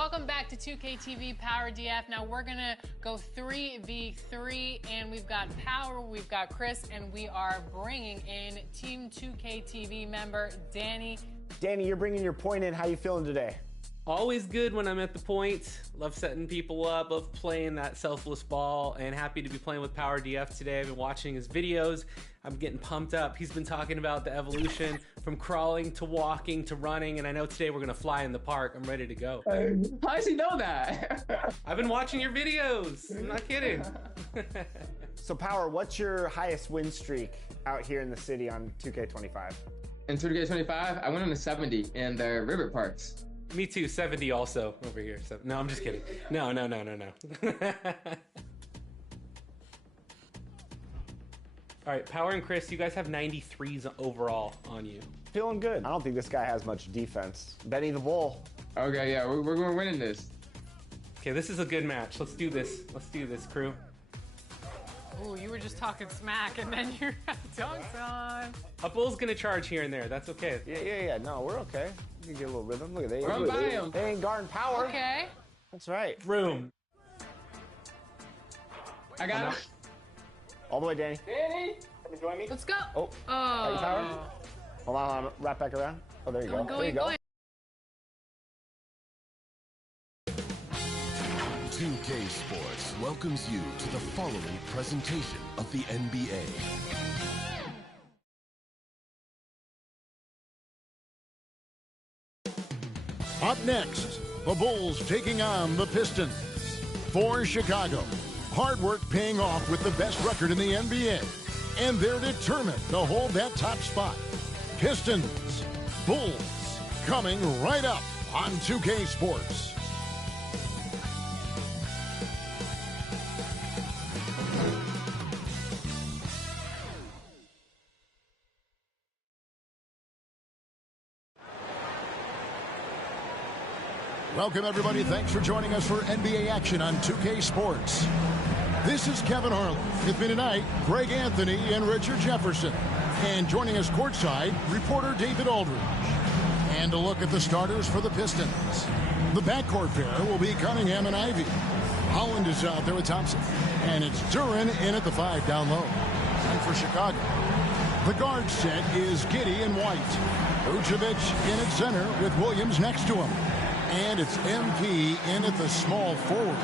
Welcome back to 2K TV Power DF. Now we're gonna go 3v3, and we've got Power, we've got Chris, and we are bringing in Team 2K TV member Danny. Danny, you're bringing your point in. How you feeling today? Always good when I'm at the point. Love setting people up, love playing that selfless ball, and happy to be playing with Power DF today. I've been watching his videos. I'm getting pumped up. He's been talking about the evolution from crawling to walking to running, and I know today we're gonna fly in the park. I'm ready to go. How does he know that? I've been watching your videos. I'm not kidding. So Power, what's your highest win streak out here in the city on 2K25? In 2K25, I went on a 70 in the river parks. Me too, 70 also over here. So, no, I'm just kidding. No. All right, Power and Chris, you guys have 93s overall on you. Feeling good. I don't think this guy has much defense. Benny the Bull. Okay, yeah, we're winning this. Okay, this is a good match. Let's do this. Let's do this, crew. Ooh, you were just talking smack, and then you're dunks on. A bull's gonna charge here and there. That's okay. Yeah. No, we're okay. You can get a little rhythm. Look at that. Run by him. They ain't guarding Power. Okay. That's right. Room. I got him. All the way, Danny. Danny! Come and join me. Let's go. Oh. Are you Power? Hold on. Wrap back around. Oh, there you go. There you go. 2K Sports welcomes you to the following presentation of the NBA. Up next, the Bulls taking on the Pistons. For Chicago, hard work paying off with the best record in the NBA. And they're determined to hold that top spot. Pistons, Bulls, coming right up on 2K Sports. Welcome, everybody. Thanks for joining us for NBA action on 2K Sports. This is Kevin Harlan. With me tonight, Greg Anthony and Richard Jefferson. And joining us courtside, reporter David Aldridge. And a look at the starters for the Pistons. The backcourt pair will be Cunningham and Ivy. Holland is out there with Thompson. And it's Duran in at the 5 down low. And for Chicago, the guard set is Giddey and White. Vucevic in at center with Williams next to him. And it's MP in at the small forward.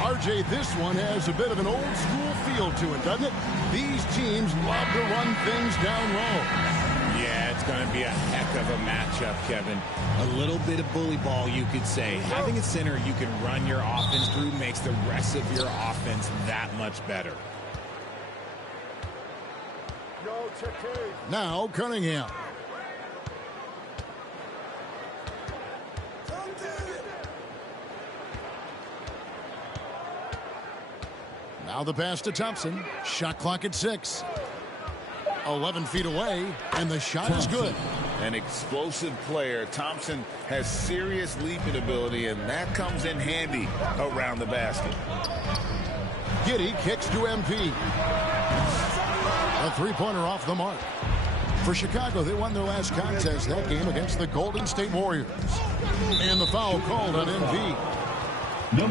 RJ, this one has a bit of an old school feel to it, doesn't it? These teams love to run things down low. Yeah, it's going to be a heck of a matchup, Kevin. A little bit of bully ball, you could say. Having a center you can run your offense through makes the rest of your offense that much better. Now Cunningham. Now the pass to Thompson. Shot clock at 6. 11 feet away, and the shot is good. An explosive player. Thompson has serious leaping ability, and that comes in handy around the basket. Giddey kicks to MP. A three-pointer off the mark. For Chicago, they won their last contest that game against the Golden State Warriors. And the foul called on MP.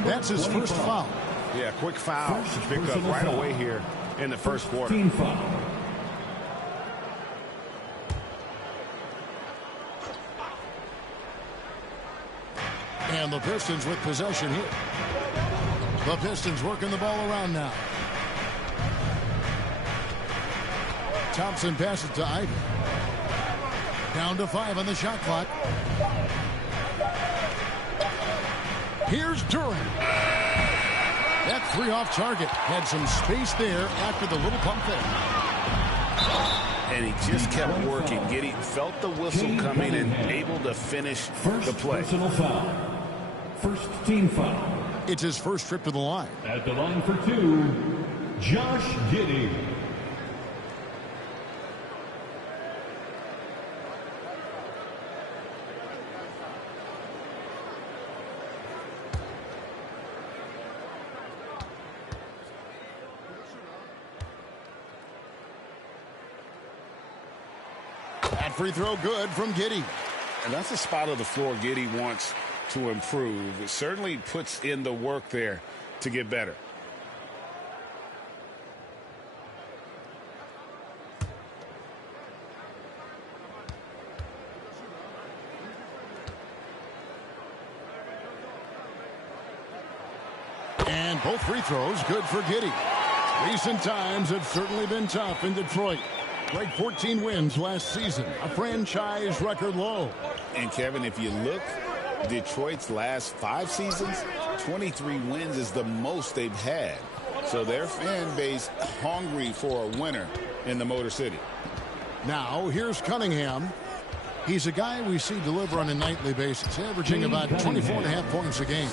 That's his first foul. Yeah, quick foul to pick up right away here in the first quarter. And the Pistons with possession here. The Pistons working the ball around now. Thompson passes to Ivy. Down to 5 on the shot clock. Here's Duran. That 3 off target had some space there after the little pump fake. And he just kept working. Giddey felt the whistle coming and able to finish the play. Personal foul. First team foul. It's his first trip to the line. At the line for 2, Josh Giddey. That free throw good from Giddey. And that's a spot of the floor Giddey wants to improve. It certainly puts in the work there to get better. And both free throws good for Giddey. Recent times have certainly been tough in Detroit. Great 14 wins last season, a franchise record low. And Kevin, if you look, Detroit's last 5 seasons, 23 wins is the most they've had. So their fan base hungry for a winner in the Motor City. Now here's Cunningham. He's a guy we see deliver on a nightly basis, averaging about 24.5 points a game.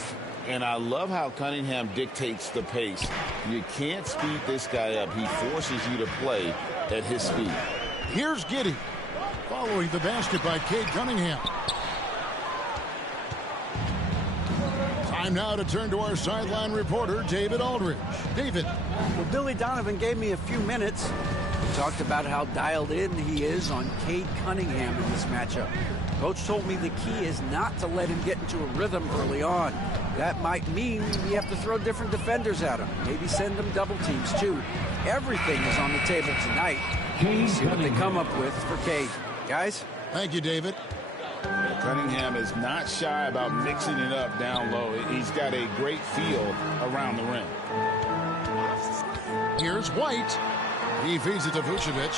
And I love how Cunningham dictates the pace. You can't speed this guy up. He forces you to play at his speed. Here's Giddey, following the basket by Cade Cunningham. Time now to turn to our sideline reporter, David Aldridge. David. Well, Billy Donovan gave me a few minutes. He talked about how dialed in he is on Cade Cunningham in this matchup. Coach told me the key is not to let him get into a rhythm early on. That might mean we have to throw different defenders at him. Maybe send them double teams, too. Everything is on the table tonight. See what they come up with for Cade. Guys? Thank you, David. Cunningham is not shy about mixing it up down low. He's got a great feel around the rim. Here's White. He feeds it to Vucevic,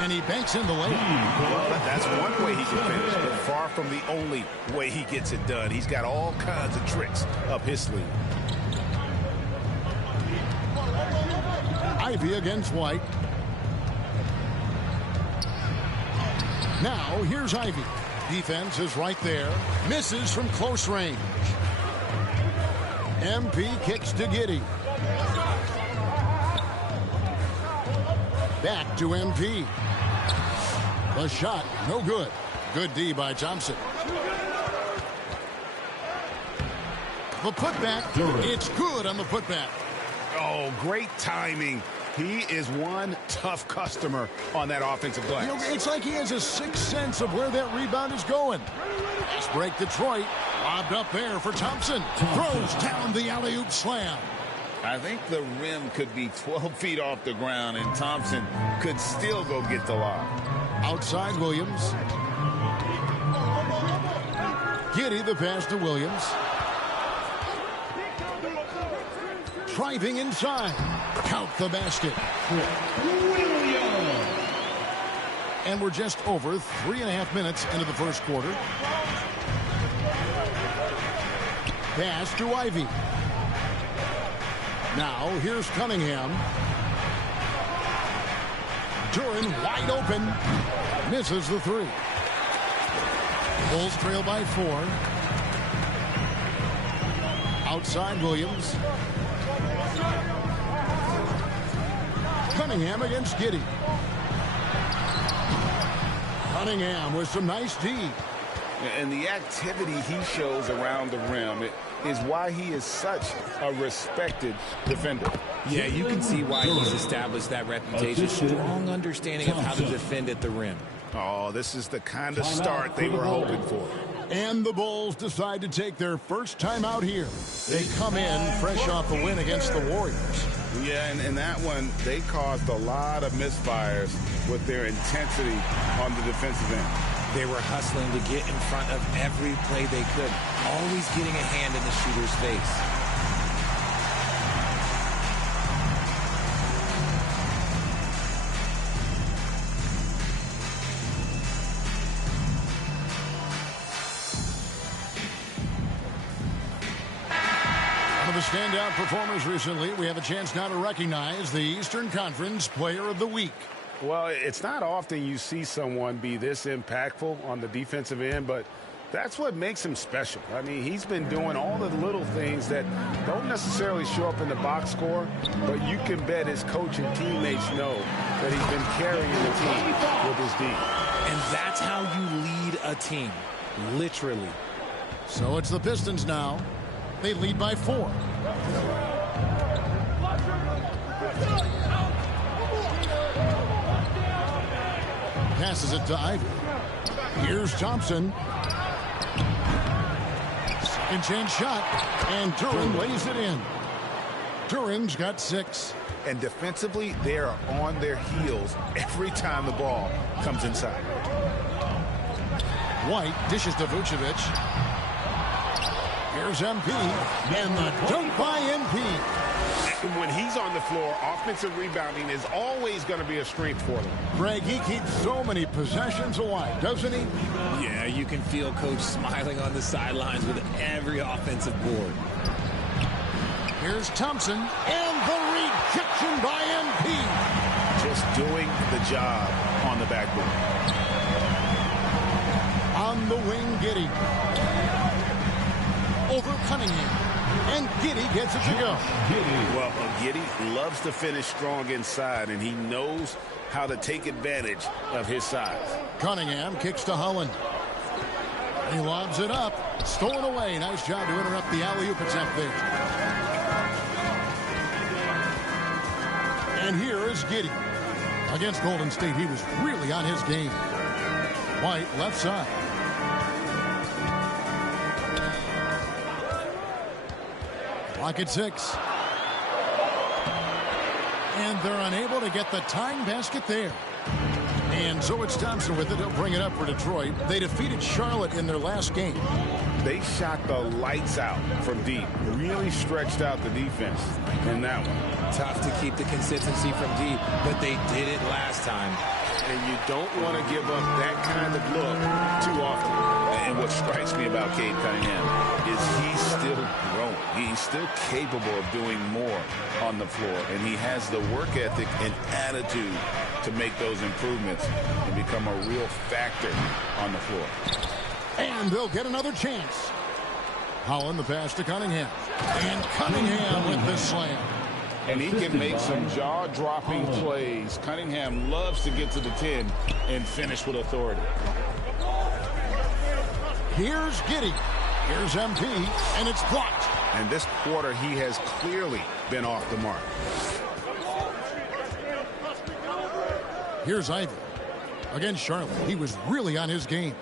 and he banks in the lane. Well, that's one way he can finish, but far from the only way he gets it done. He's got all kinds of tricks up his sleeve. Ivy against White. Now, here's Ivy. Defense is right there. Misses from close range. MP kicks to Giddey. Back to MP. The shot, no good. Good D by Thompson. The putback, it's good on the putback. Oh, great timing. He is one tough customer on that offensive glass. You know, it's like he has a sixth sense of where that rebound is going. Fast break Detroit. Lobbed up there for Thompson. Throws down the alley-oop slam. I think the rim could be 12 feet off the ground, and Thompson could still go get the lob. Outside Williams. Giddey the pass to Williams. Driving inside. Count the basket. And we're just over 3.5 minutes into the first quarter. Pass to Ivy. Now, here's Cunningham. Duran wide open. Misses the three. Bulls trail by 4. Outside Williams. Cunningham against Giddey. Cunningham with some nice D. And the activity he shows around the rim is why he is such a respected defender. Yeah, you can see why he's established that reputation. Strong understanding of how to defend at the rim. Oh, this is the kind of start they were hoping for. And the Bulls decide to take their first time out here. They come in fresh off the win against the Warriors. Yeah, and in that one, they caused a lot of misfires with their intensity on the defensive end. They were hustling to get in front of every play they could, always getting a hand in the shooter's face. One of the standout performers recently, we have a chance now to recognize the Eastern Conference Player of the Week. Well, it's not often you see someone be this impactful on the defensive end, but that's what makes him special. I mean, he's been doing all the little things that don't necessarily show up in the box score, but you can bet his coach and teammates know that he's been carrying the team with his D. And that's how you lead a team, literally. So it's the Pistons now. They lead by 4. Passes it to Ivy. Here's Thompson. Second chance shot, and Duran lays it in. Duran's got 6. And defensively, they are on their heels every time the ball comes inside. White dishes to Vucevic. Here's MP, and the dunk by MP. When he's on the floor, offensive rebounding is always going to be a strength for them. Greg, he keeps so many possessions alive, doesn't he? Yeah, you can feel Coach smiling on the sidelines with every offensive board. Here's Thompson, and the rejection by MP. Just doing the job on the backboard. On the wing, Giddey. Over Cunningham. And Giddey gets it to go. Well, Giddey loves to finish strong inside, and he knows how to take advantage of his size. Cunningham kicks to Holland. He lobs it up. Stolen away. Nice job to interrupt the alley-oop attempt there. And here is Giddey. Against Golden State, he was really on his game. White, left side. Clock at 6. And they're unable to get the tying basket there. And so it's Thompson with it. He'll bring it up for Detroit. They defeated Charlotte in their last game. They shot the lights out from deep. Really stretched out the defense in that one. Tough to keep the consistency from deep, but they did it last time. And you don't want to give up that kind of look too often. And what strikes me about Cade Cunningham is he's still growing. He's still capable of doing more on the floor. And he has the work ethic and attitude to make those improvements and become a real factor on the floor. And they'll get another chance. Holland the pass to Cunningham. And Cunningham with the slam. And he can make some jaw-dropping plays. Cunningham loves to get to the 10 and finish with authority. Here's Giddey. Here's MP, and it's blocked. And this quarter, he has clearly been off the mark. Here's Ivy. Against Charlotte, he was really on his game.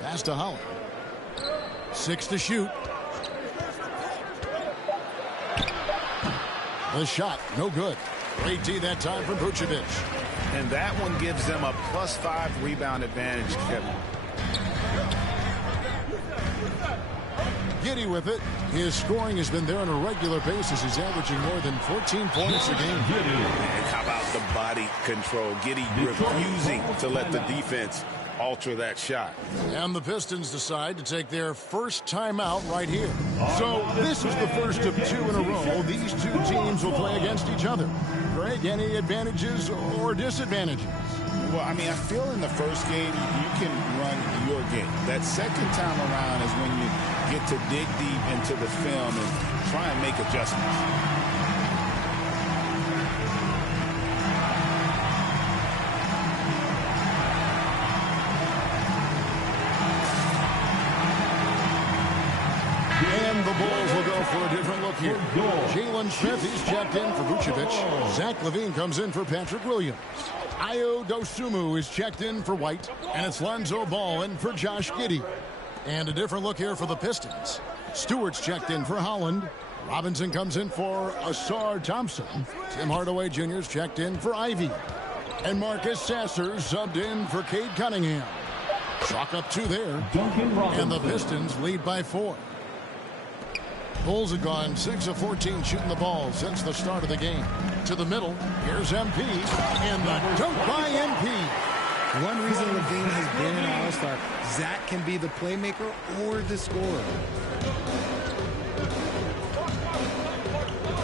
Pass to Holland. 6 to shoot. The shot, no good. Great D that time from Vucevic. And that one gives them a +5 rebound advantage, Kevin. Giddey with it. His scoring has been there on a regular basis. He's averaging more than 14 points a game. And how about the body control? Giddey refusing to let the defense alter that shot. And the Pistons decide to take their first timeout right here. So this is the first of 2 in a row. These two teams will play against each other. Greg, any advantages or disadvantages? Well, I mean, I feel in the first game, you can run your game. That second time around is when you get to dig deep into the film and try and make adjustments. And the Bulls will go for a different look here. Jalen Smith, he's checked in for Vucevic. Zach LaVine comes in for Patrick Williams. Ayo Dosunmu is checked in for White. And it's Lonzo Ball in for Josh Giddey. And a different look here for the Pistons. Stewart's checked in for Holland. Robinson comes in for Asar Thompson. Tim Hardaway Jr. is checked in for Ivy. And Marcus Sasser subbed in for Cade Cunningham. Chalk up 2 there. And the Pistons lead by 4. Bulls have gone 6 of 14 shooting the ball since the start of the game. To the middle, here's MP, and the dunk by MP. One reason LaVine has been an all-star, Zach can be the playmaker or the scorer.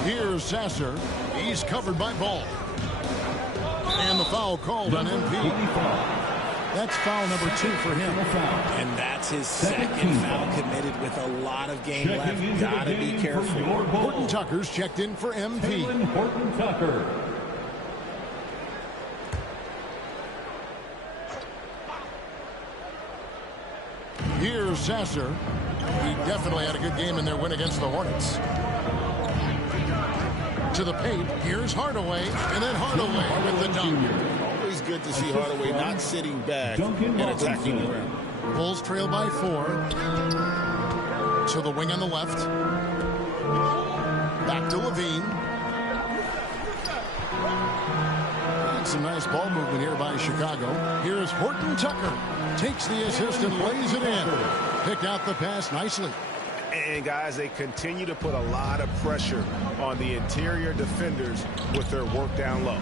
Here's Sasser. He's covered by Ball. And the foul called on MP. That's foul number 2 for him. And that's his second foul committed with a lot of game left. Gotta be careful. Horton Tucker's checked in for MP. Horton Tucker. Here's Sasser. He definitely had a good game in their win against the Hornets. To the paint. Here's Hardaway. And then Hardaway with the dunk. Always good to see Hardaway not sitting back and attacking the rim. Bulls trail by 4. To the wing on the left. Back to Levine. And some nice ball movement here by Chicago. Here's Horton Tucker. Takes the assist and lays it in. Picked out the pass nicely. And guys, they continue to put a lot of pressure on the interior defenders with their work down low.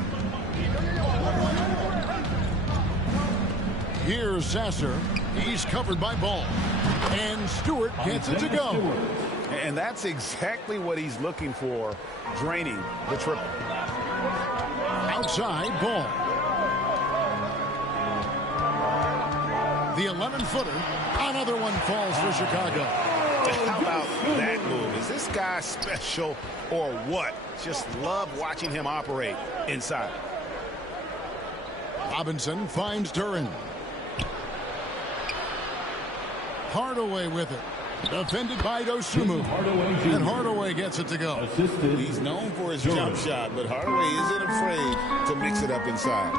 Here's Sasser. He's covered by Ball. And Stewart gets it to go. And that's exactly what he's looking for, draining the triple. Outside Ball. The 11-footer. Another one falls for Chicago. How about that move? Is this guy special or what? Just love watching him operate inside. Robinson finds Duran. Hardaway with it. Defended by Dosunmu. And Hardaway gets it to go. He's known for his jump shot, but Hardaway isn't afraid to mix it up inside.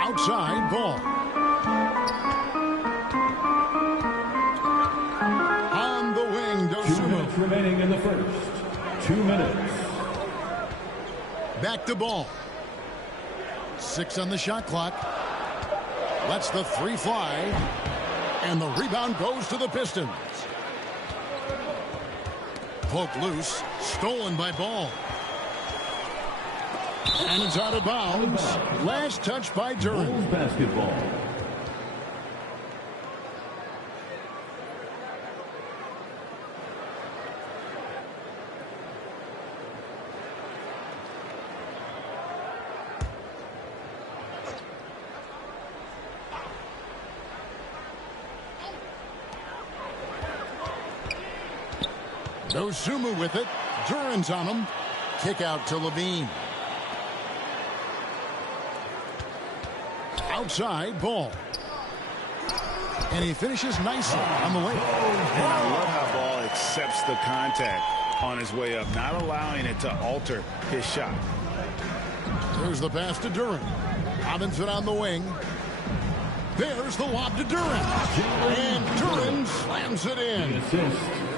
Outside Ball. On the wing, 2 minutes Dosunmu. remaining in the first. 2 minutes. Back to Ball. 6 on the shot clock. Lets the 3 fly. And the rebound goes to the Pistons. Poked loose. Stolen by Ball. And it's out of bounds. Last touch by Duran. Bulls basketball. Dosunmu with it. Duran's on him. Kick out to Levine. Outside Ball. And he finishes nicely on the way. And I love how Ball accepts the contact on his way up, not allowing it to alter his shot. There's the pass to Duran. Robinson on the wing. There's the lob to Duran. And Duran slams it in.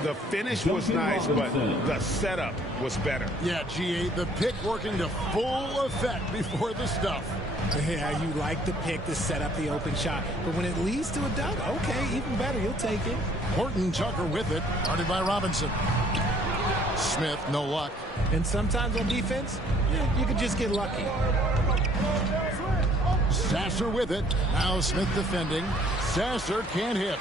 The finish was nice, but the setup was better. Yeah, G8, the pick working to full effect before the stuff. Yeah, you like the pick to set up the open shot, but when it leads to a dunk, okay, even better, you'll take it. Horton Tucker with it, guarded by Robinson. Smith, no luck. And sometimes on defense, you could just get lucky. Sasser with it. Now Smith defending. Sasser can't hit.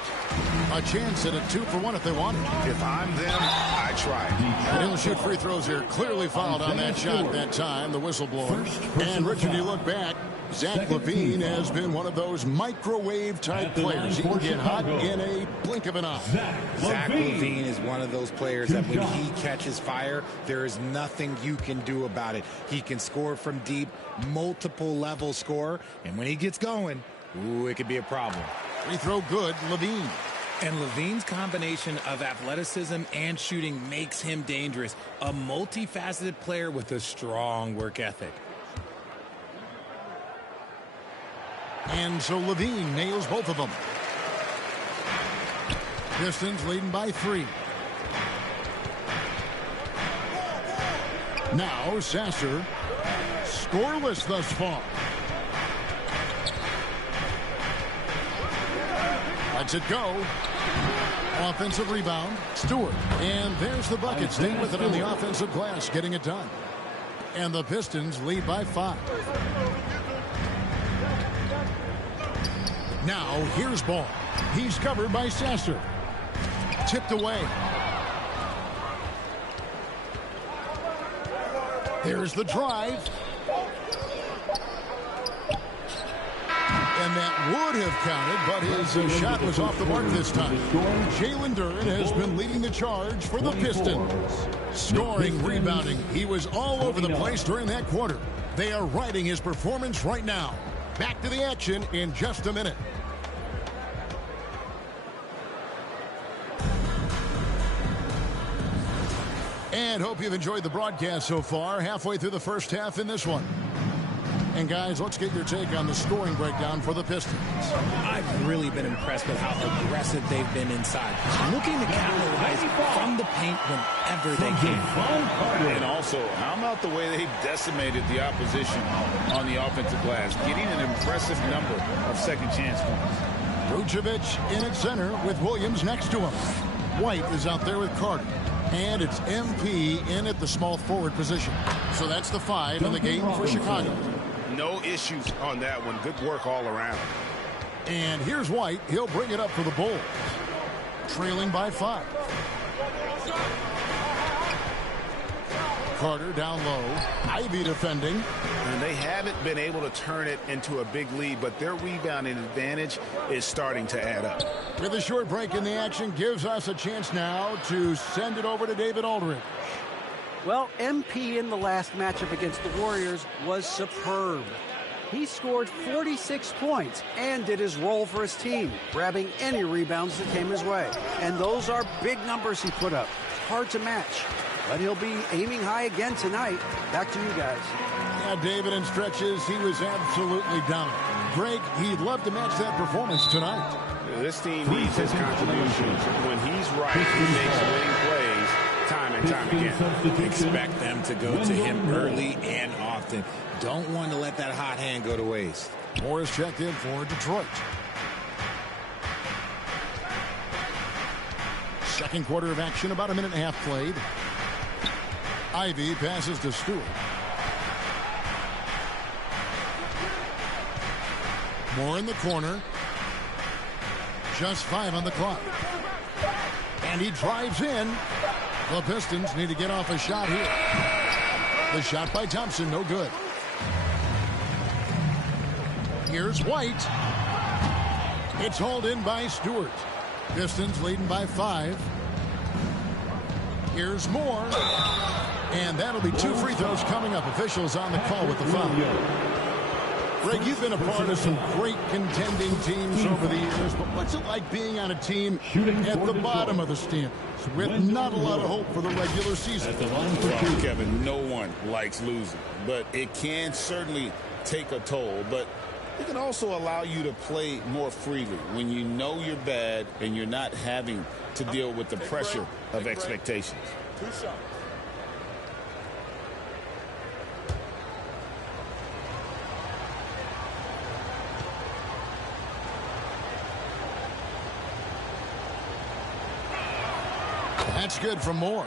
A chance at a 2-for-1 if they want it. If I'm them, I try. And he'll shoot free throws here. Clearly fouled on that shot that time, the whistleblower. And Richard, you look back. Zach LaVine has been one of those microwave-type players. He can get hot in a blink of an eye. Zach LaVine is one of those players that when he catches fire, there is nothing you can do about it. He can score from deep, multiple level score, and when he gets going, ooh, it could be a problem. Free throw good, LaVine. And LaVine's combination of athleticism and shooting makes him dangerous. A multifaceted player with a strong work ethic. And so LaVine nails both of them. Pistons leading by 3. Now Sasser, scoreless thus far. Lets it go. Offensive rebound, Stewart. And there's the bucket. Staying with it on the offensive glass, getting it done. And the Pistons lead by 5. Now, here's Ball. He's covered by Sasser. Tipped away. There's the drive. And that would have counted, but his shot was off the mark this time. Jalen Duran has been leading the charge for the Pistons. Scoring, rebounding. He was all over the place during that quarter. They are riding his performance right now. Back to the action in just a minute. And hope you've enjoyed the broadcast so far. Halfway through the first half in this one. And guys, let's get your take on the scoring breakdown for the Pistons. I've really been impressed with how aggressive they've been inside, looking to capitalize from the paint whenever they can. And also, how about the way they decimated the opposition on the offensive glass, getting an impressive number of second chance points. Vucevic in at center with Williams next to him. White is out there with Carter. And it's MP in at the small forward position. So that's the 5 in the game for Chicago. No issues on that one. Good work all around. And here's White. He'll bring it up for the Bulls. Trailing by 5. Carter down low. Ivy defending. And they haven't been able to turn it into a big lead, but their rebounding advantage is starting to add up. With a short break in the action, gives us a chance now to send it over to David Aldridge. Well, MP in the last matchup against the Warriors was superb. He scored 46 points and did his role for his team, grabbing any rebounds that came his way. And those are big numbers he put up. Hard to match. But he'll be aiming high again tonight. Back to you guys. Yeah, David, in stretches, he was absolutely dominant. Greg, he'd love to match that performance tonight. This team needs his contributions. When he's right, he makes winning plays time and time again. Expect them to go to him early and often. Don't want to let that hot hand go to waste. Morris checked in for Detroit. Second quarter of action, about a minute and a half played. Ivy passes to Stewart. Moore in the corner. Just 5 on the clock. And he drives in. The Pistons need to get off a shot here. The shot by Thompson, no good. Here's White. It's hauled in by Stewart. Pistons leading by 5. Here's Moore. And that'll be 2 free throws coming up. Officials on the call with the foul. Greg, you've been a part of some great contending teams over the years, but what's it like being on a team at the bottom of the standings with not a lot of hope for the regular season? Well, Kevin, no one likes losing, but it can certainly take a toll. But it can also allow you to play more freely when you know you're bad and you're not having to deal with the pressure of expectations. That's good from Moore.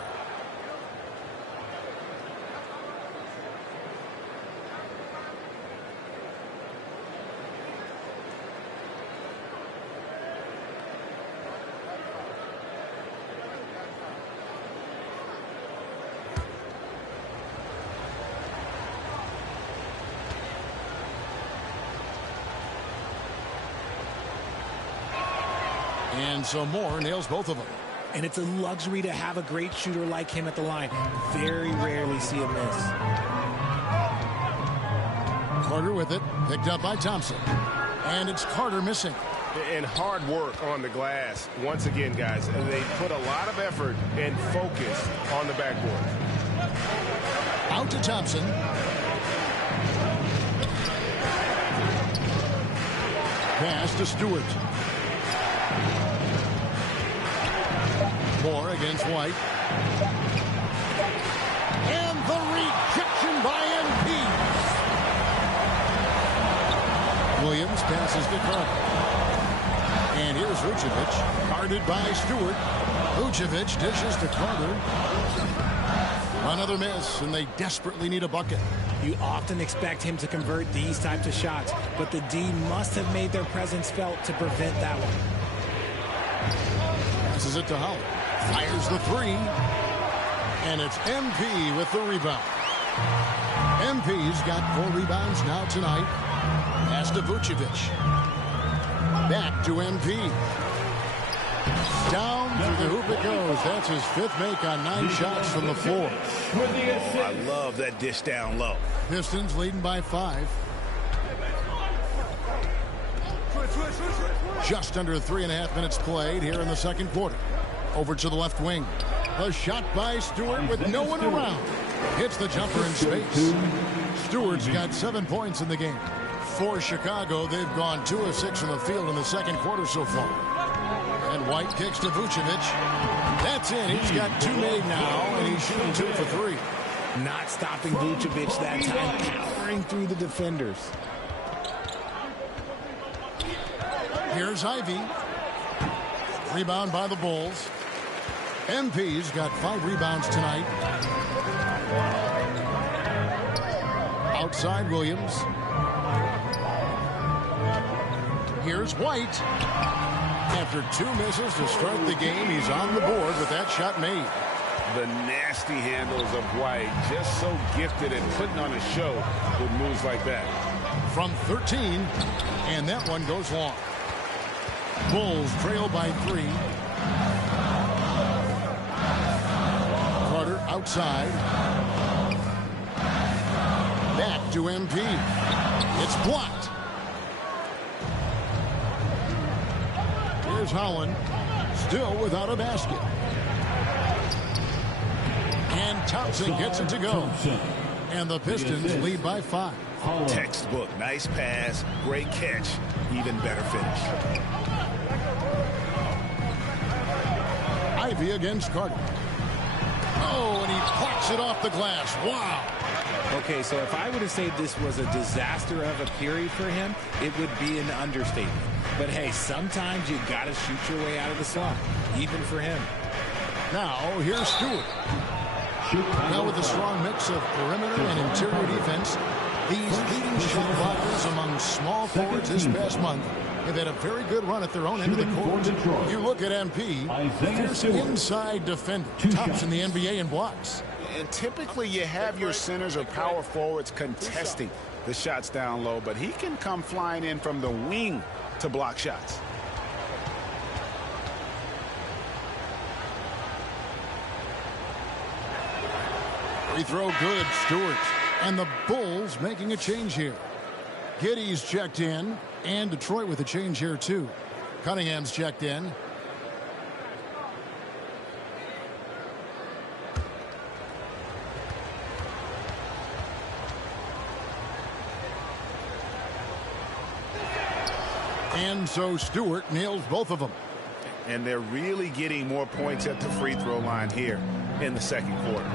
And so Moore nails both of them. And it's a luxury to have a great shooter like him at the line. Very rarely see a miss. Carter with it. Picked up by Thompson. And it's Carter missing. And hard work on the glass. Once again, guys, they put a lot of effort and focus on the backboard. Out to Thompson. Pass to Stewart. Moore against White. And the rejection by MP. Williams passes to Carter. And here's Vucevic, guarded by Stewart. Vucevic dishes to Carter. Another miss, and they desperately need a bucket. You often expect him to convert these types of shots, but the D must have made their presence felt to prevent that one. Passes it to Hallo. Fires the 3. And it's MP with the rebound. MP's got 4 rebounds now tonight. Pass to Vucevic. Back to MP. Down through the hoop it goes. That's his 5th make on 9 shots from the floor. I love that dish down low. Pistons leading by 5. Just under 3.5 minutes played here in the second quarter. Over to the left wing. A shot by Stewart with no one around. Hits the jumper in space. Stewart's got 7 points in the game. For Chicago, they've gone 2 of 6 from the field in the second quarter so far. And White kicks to Vucevic. That's in. He's got 2 made now, and he's shooting 2 for 3. Not stopping Vucevic that time, powering through the defenders. Here's Ivy. Rebound by the Bulls. MP's got 5 rebounds tonight. Outside Williams. Here's White. After 2 misses to start the game, he's on the board with that shot made. The nasty handles of White, just so gifted at putting on a show with moves like that. From 13, and that one goes long. Bulls trail by 3. Carter outside. Back to MP. It's blocked. Here's Holland, still without a basket. And Thompson gets it to go. And the Pistons lead by 5. Textbook, nice pass, great catch, even better finish. Ivy against Carter. Oh, and he plucks it off the glass. Wow. Okay, so if I were to say this was a disaster of a period for him, it would be an understatement. But hey, sometimes you got to shoot your way out of the slump, even for him. Now, here's Stewart. Now with a strong mix of perimeter and interior defense, these leading shot blockers among small forwards this past month have had a very good run at their own end of the court. You look at MP, fierce inside defender, tops in the NBA in blocks. And typically you have your centers or power forwards contesting the shots down low, but he can come flying in from the wing to block shots. Free throw good, Stewart. And the Bulls making a change here. Giddey's checked in, and Detroit with a change here too. Cunningham's checked in. And so Stewart nails both of them. And they're really getting more points at the free throw line here in the second quarter.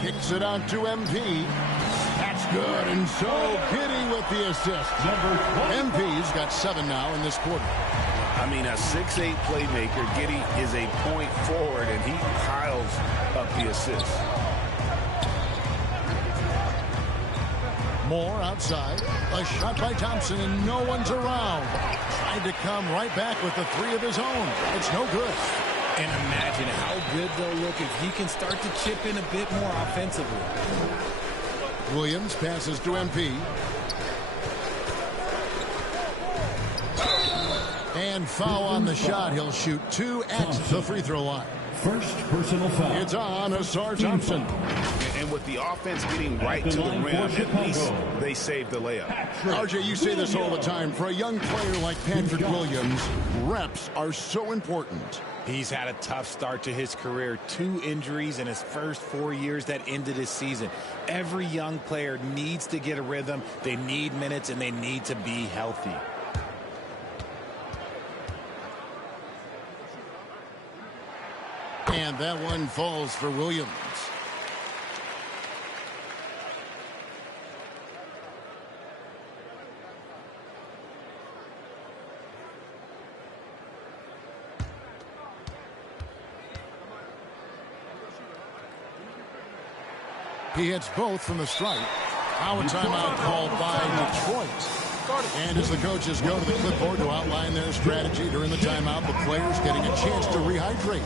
Kicks it out to MP. That's good. And so Giddey with the assist. MP's got 7 now in this quarter. I mean, a 6'8 playmaker. Giddey is a point forward, and he piles up the assists. Moore outside. A shot by Thompson, and no one's around. Tried to come right back with the 3 of his own. It's no good. And imagine how good they'll look if he can start to chip in a bit more offensively. Williams passes to MP. And foul on the shot. He'll shoot 2 at the free throw line. First personal foul. It's on Asar Thompson. And with the offense getting right to the rim, at least they saved the layup. RJ, you say this all the time. For a young player like Patrick Williams, reps are so important. He's had a tough start to his career. 2 injuries in his first 4 years that ended his season. Every young player needs to get a rhythm. They need minutes, and they need to be healthy. And that one falls for Williams. He hits both from the stripe. Now a timeout called by Detroit. And as the coaches go to the clipboard to outline their strategy during the timeout, the players getting a chance to rehydrate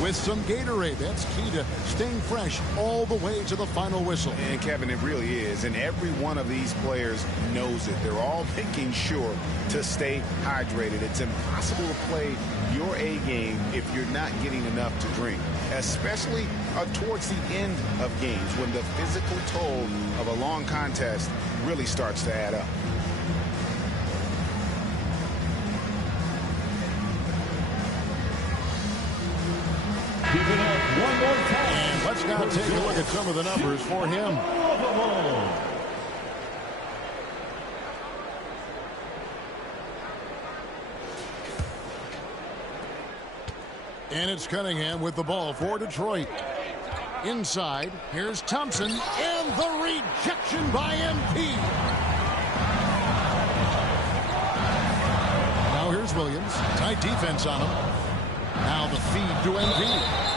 with some Gatorade. That's key to staying fresh all the way to the final whistle. And Kevin, it really is. And every one of these players knows it. They're all making sure to stay hydrated. It's impossible to play your A game if you're not getting enough to drink, especially towards the end of games when the physical toll of a long contest really starts to add up. Give it up one more time now take a look at some of the numbers for him. And it's Cunningham with the ball for Detroit. Inside, here's Thompson, and the rejection by MP. Now here's Williams. Tight defense on him. Now the feed to MP.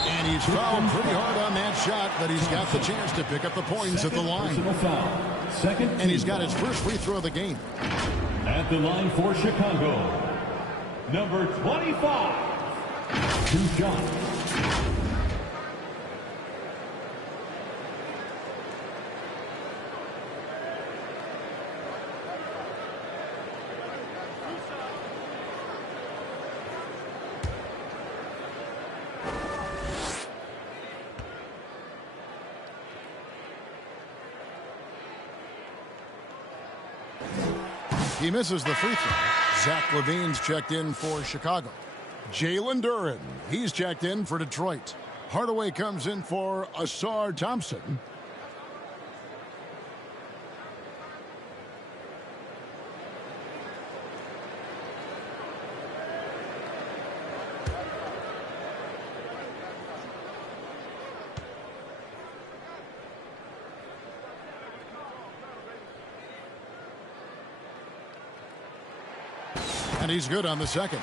And he's fouled pretty hard on that shot, but he's got the chance to pick up the points at the line. And he's got his first free throw of the game. At the line for Chicago, number 25. 2 shots. He misses the free throw. Zach LaVine's checked in for Chicago. Jalen Duren, he's checked in for Detroit. Hardaway comes in for Asar Thompson. And he's good on the second.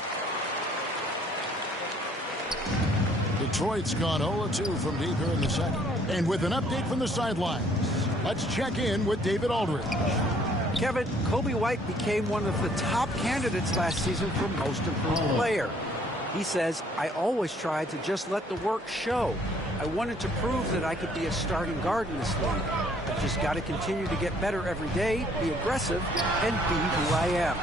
Detroit's gone 0-2 from deep here in the second. And with an update from the sidelines, let's check in with David Aldridge. Kevin, Coby White became one of the top candidates last season for most improved player. He says, I always tried to just let the work show. I wanted to prove that I could be a starting guard in this league. I've just got to continue to get better every day, be aggressive, and be who I am.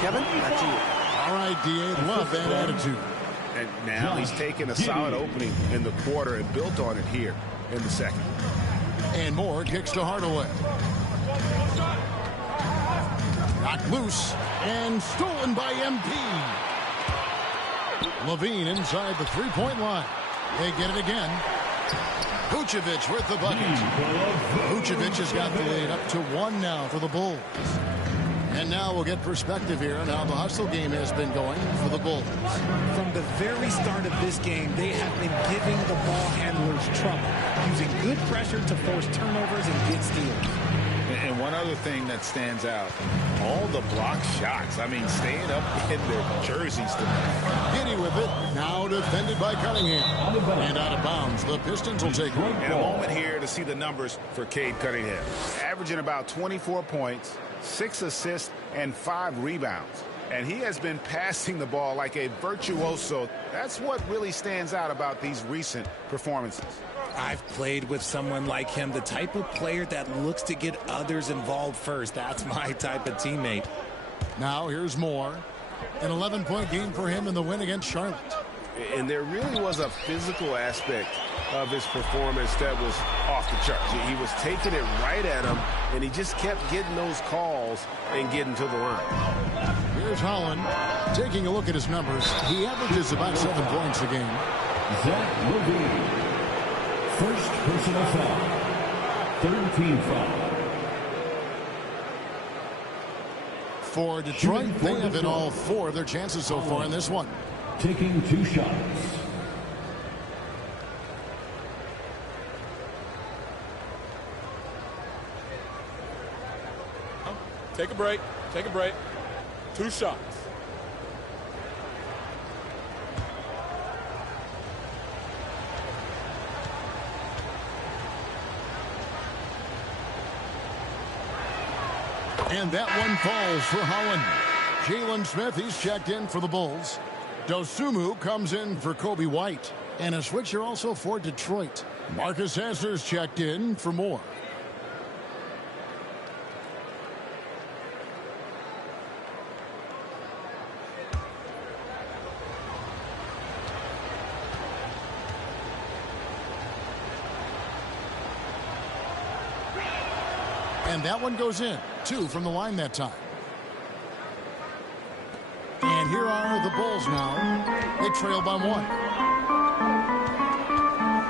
Kevin, back to you. All right, D.A., love that attitude. And now he's taken a solid opening in the quarter and built on it here in the second. And Moore kicks to Hardaway. Knocked loose and stolen by MP. LaVine inside the three-point line. They get it again. Vucevic with the bucket. Vucevic has got the lead up to 1 now for the Bulls. And now we'll get perspective here on how the hustle game has been going for the Bulls. From the very start of this game, they have been giving the ball handlers trouble, using good pressure to force turnovers and get steals. And one other thing that stands out, all the block shots. I mean, staying up in their jerseys tonight. Giddy with it. Now defended by Cunningham. And out of bounds. The Pistons will take it. And a moment here to see the numbers for Cade Cunningham. Averaging about 24 points, 6 assists, and 5 rebounds. And he has been passing the ball like a virtuoso. That's what really stands out about these recent performances. I've played with someone like him, the type of player that looks to get others involved first. That's my type of teammate. Now here's Moore. An 11-point game for him in the win against Charlotte. And there really was a physical aspect of his performance that was off the charts. He was taking it right at him, and he just kept getting those calls and getting to the line. Here's Holland taking a look at his numbers. He averages about 7 points a game. Zach LaVine. First personal foul. Third team foul. For Detroit, they have hit all 4 of their chances so far in this one. Taking 2 shots. Take a break. Take a break. 2 shots. And that one falls for Holland. Jalen Smith, he's checked in for the Bulls. Dosunmu comes in for Coby White. And a switcher also for Detroit. Marcus Sasser's checked in for Moore. And that one goes in. 2 from the line that time. And here are the Bulls now. They trail by 1.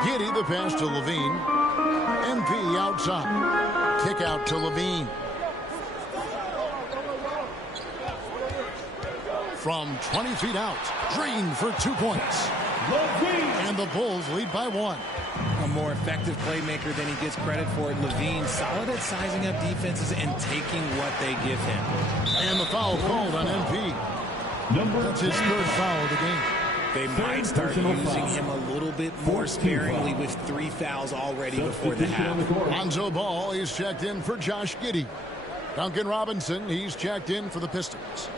Giddy the pass to Levine. MP outside. Kick out to Levine. From 20 feet out, Green for 2 points. And the Bulls lead by 1. A more effective playmaker than he gets credit for. Levine solid at sizing up defenses and taking what they give him. And the foul called on MP. That's his third foul of the game. They might start using him a little bit more sparingly with 3 fouls already before the half. Lonzo Ball, he's checked in for Josh Giddey. Duncan Robinson, he's checked in for the Pistons.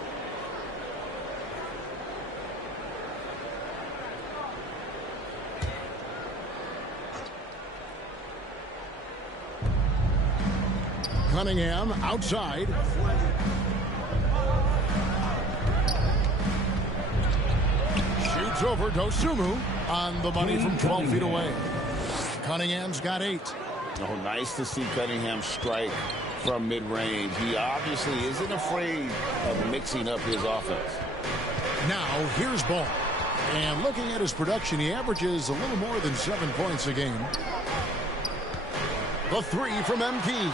Cunningham outside. Shoots over Dosunmu on the money from 12 feet away. Cunningham's got 8. Oh, nice to see Cunningham strike from mid-range. He obviously isn't afraid of mixing up his offense. Now, here's Ball. And looking at his production, he averages a little more than 7 points a game. The 3 from MP.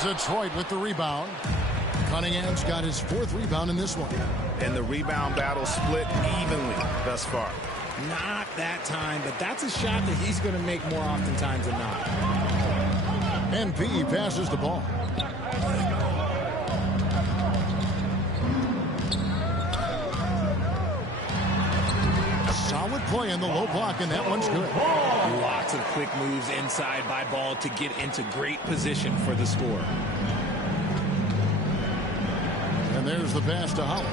Detroit with the rebound. Cunningham's got his 4th rebound in this one. And the rebound battle split evenly thus far. Not that time, but that's a shot that he's going to make more oftentimes than not. MP passes the ball. Solid play in the low block, and that one's good. Lots of quick moves inside by Ball to get into great position for the score. And there's the pass to Hallo.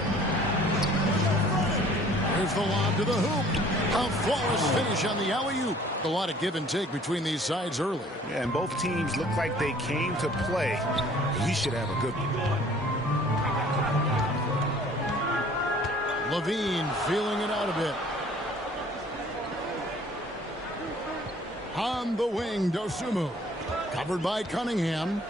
There's the lob to the hoop. A flawless finish on the alley-oop. A lot of give and take between these sides early. Yeah, and both teams look like they came to play. He should have a good one. Levine feeling it out a bit. On the wing, Dosunmu. Covered by Cunningham.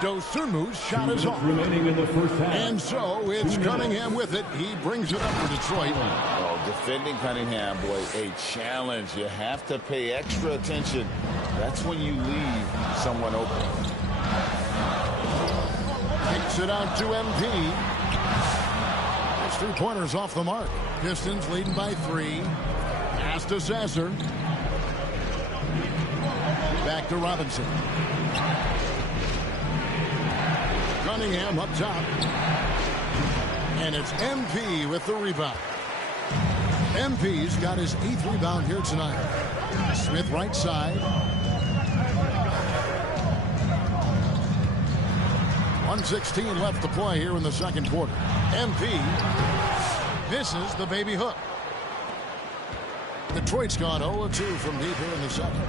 Dosunmu's shot is off. And so it's Cunningham with it. He brings it up for Detroit. Oh, defending Cunningham, boy, a challenge. You have to pay extra attention. That's when you leave someone open. Kicks it out to MP. That's 3-pointers off the mark. Pistons leading by 3. Pass to Sasser. Back to Robinson. Cunningham up top. And it's MP with the rebound. MP's got his 8th rebound here tonight. Smith right side. 1:16 left to play here in the second quarter. MP misses the baby hook. Detroit's gone 0-2 from deep here in the second.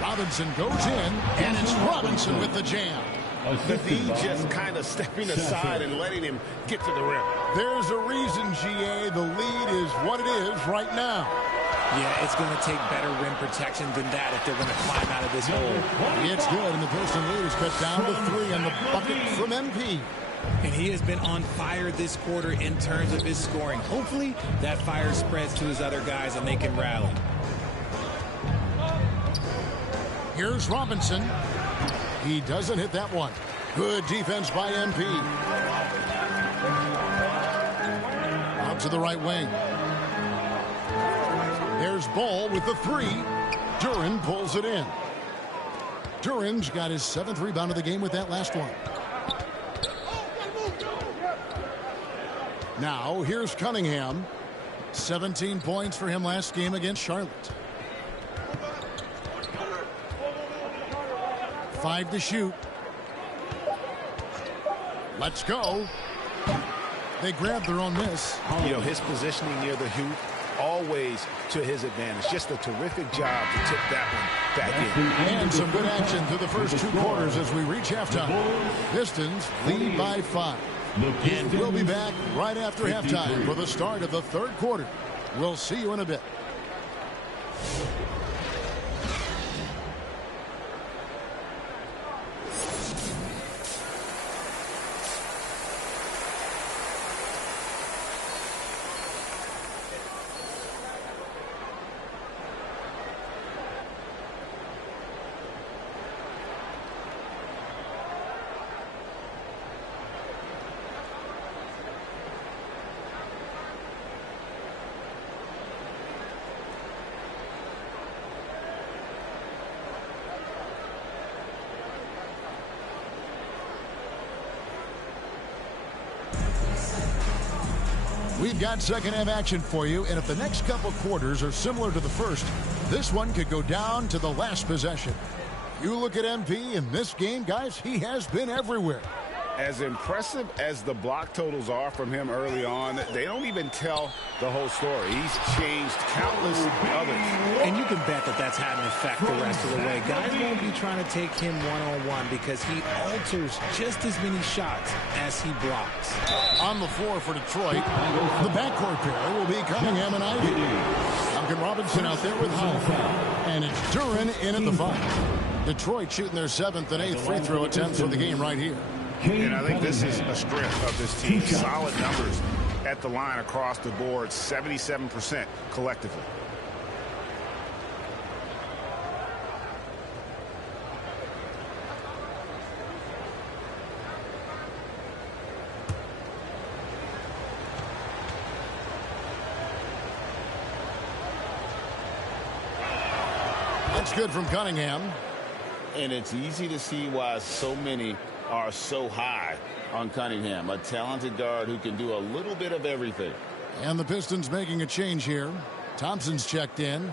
Robinson goes in, and it's Robinson with the jam. He just kind of stepping aside and letting him get to the rim. There's a reason, GA. The lead is what it is right now. Yeah, it's going to take better rim protection than that if they're going to climb out of this hole. It's good, and the Piston lead is cut down to 3 on the bucket from MP. And he has been on fire this quarter in terms of his scoring. Hopefully, that fire spreads to his other guys and they can rally. Here's Robinson. He doesn't hit that one. Good defense by MP. Out to the right wing. There's Ball with the 3. Duren pulls it in. Duren's got his 7th rebound of the game with that last one. Now, here's Cunningham. 17 points for him last game against Charlotte. 5 to shoot. Let's go. They grabbed their own miss. You know, his positioning near the hoop, always to his advantage. Just a terrific job to tip that one back in. And some good action through the first 2 quarters as we reach halftime. Pistons lead by 5. And we'll be back right after halftime for the start of the 3rd quarter. We'll see you in a bit. We've got second half action for you, and if the next couple quarters are similar to the first, this one could go down to the last possession. You look at MP in this game, guys, he has been everywhere. As impressive as the block totals are from him early on, they don't even tell the whole story. He's changed countless others. And you can bet that that's had an effect the rest of the way. Guys won't be trying to take him one-on-one because he alters just as many shots as he blocks. On the floor for Detroit, the backcourt pair will be Cunningham and Ivy. Duncan Robinson out there with Hallo. And it's Duren in at the 5. Detroit shooting their 7th and 8th free throw attempts for the game right here. And I think this is a strength of this team. Solid numbers at the line across the board, 77% collectively. That's good from Cunningham. And it's easy to see why so many are so high on Cunningham, a talented guard who can do a little bit of everything. And the Pistons making a change here. Thompson's checked in.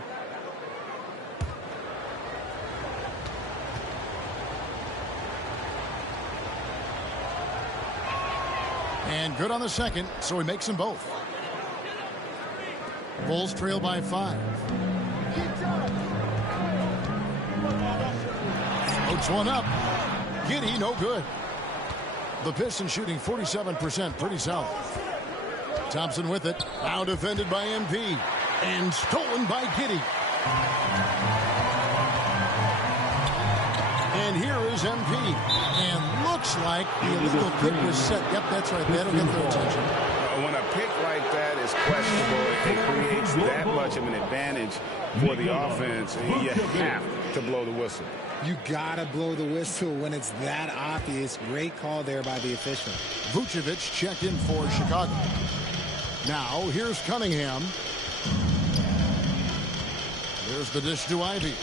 And good on the second, so he makes them both. Bulls trail by 5. Floats one up. Giddy, no good. The Pistons shooting 47%, pretty solid. Thompson with it. Now defended by MP. And stolen by Giddy. And here is MP. And looks like the illegal pick was set. Yep, that's right. That'll get their attention. When a pick like that is questionable, it creates that much of an advantage for the offense. You have to blow the whistle. You gotta blow the whistle when it's that obvious. Great call there by the official. Vucevic checked in for Chicago. Now here's Cunningham. There's the dish to Ivy.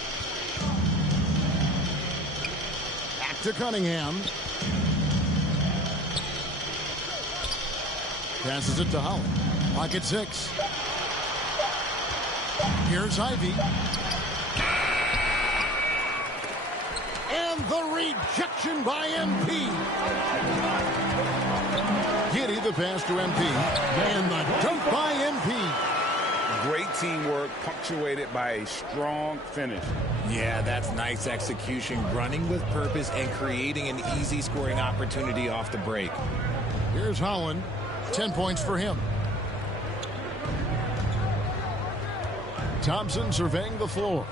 Back to Cunningham. Passes it to Hallo. Pocket 6. Here's Ivy. And the rejection by MP. Giddy the pass to MP. And the dunk by MP. Great teamwork punctuated by a strong finish. Yeah, that's nice execution. Running with purpose and creating an easy scoring opportunity off the break. Here's Holland. 10 points for him. Thompson surveying the floor.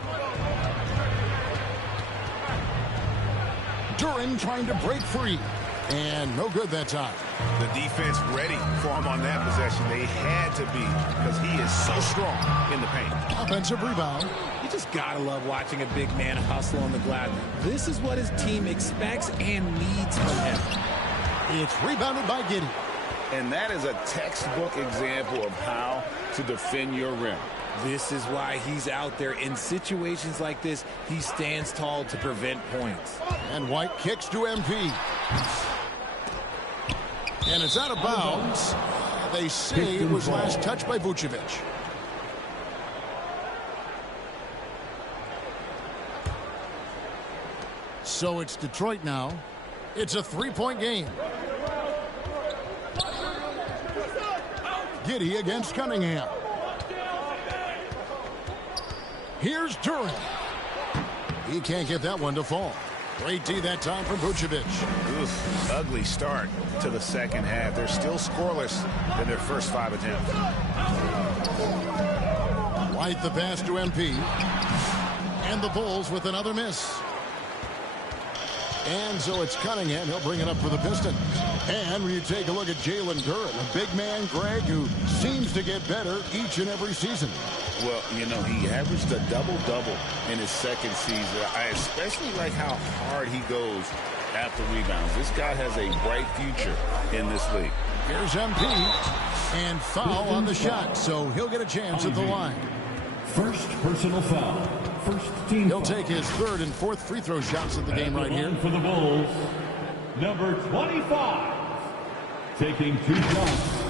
Duren trying to break free. And no good that time. The defense ready for him on that possession. They had to be because he is so strong in the paint. Offensive rebound. You just gotta love watching a big man hustle on the glass. This is what his team expects and needs from him. It's rebounded by Giddy. And that is a textbook example of how to defend your rim. This is why he's out there. In situations like this, he stands tall to prevent points. And White kicks to MP. And it's out of bounds. They say it was last touched by Vucevic. So it's Detroit now. It's a 3-point game. Giddy against Cunningham. Here's Duren. He can't get that one to fall. Great D that time from Vucevic. Oof, ugly start to the second half. They're still scoreless in their first 5 attempts. White the pass to MP. And the Bulls with another miss. And so it's Cunningham. He'll bring it up for the Pistons. And when you take a look at Jalen Duren, a big man, Greg, who seems to get better each and every season. Well, you know, he averaged a double-double in his second season. I especially like how hard he goes after rebounds. This guy has a bright future in this league. Here's MP. And foul on the shot, so he'll get a chance at the line. First personal foul. First team He'll take his 3rd and 4th free throw shots of the game right here. For the Bulls, number 25, taking 2 shots.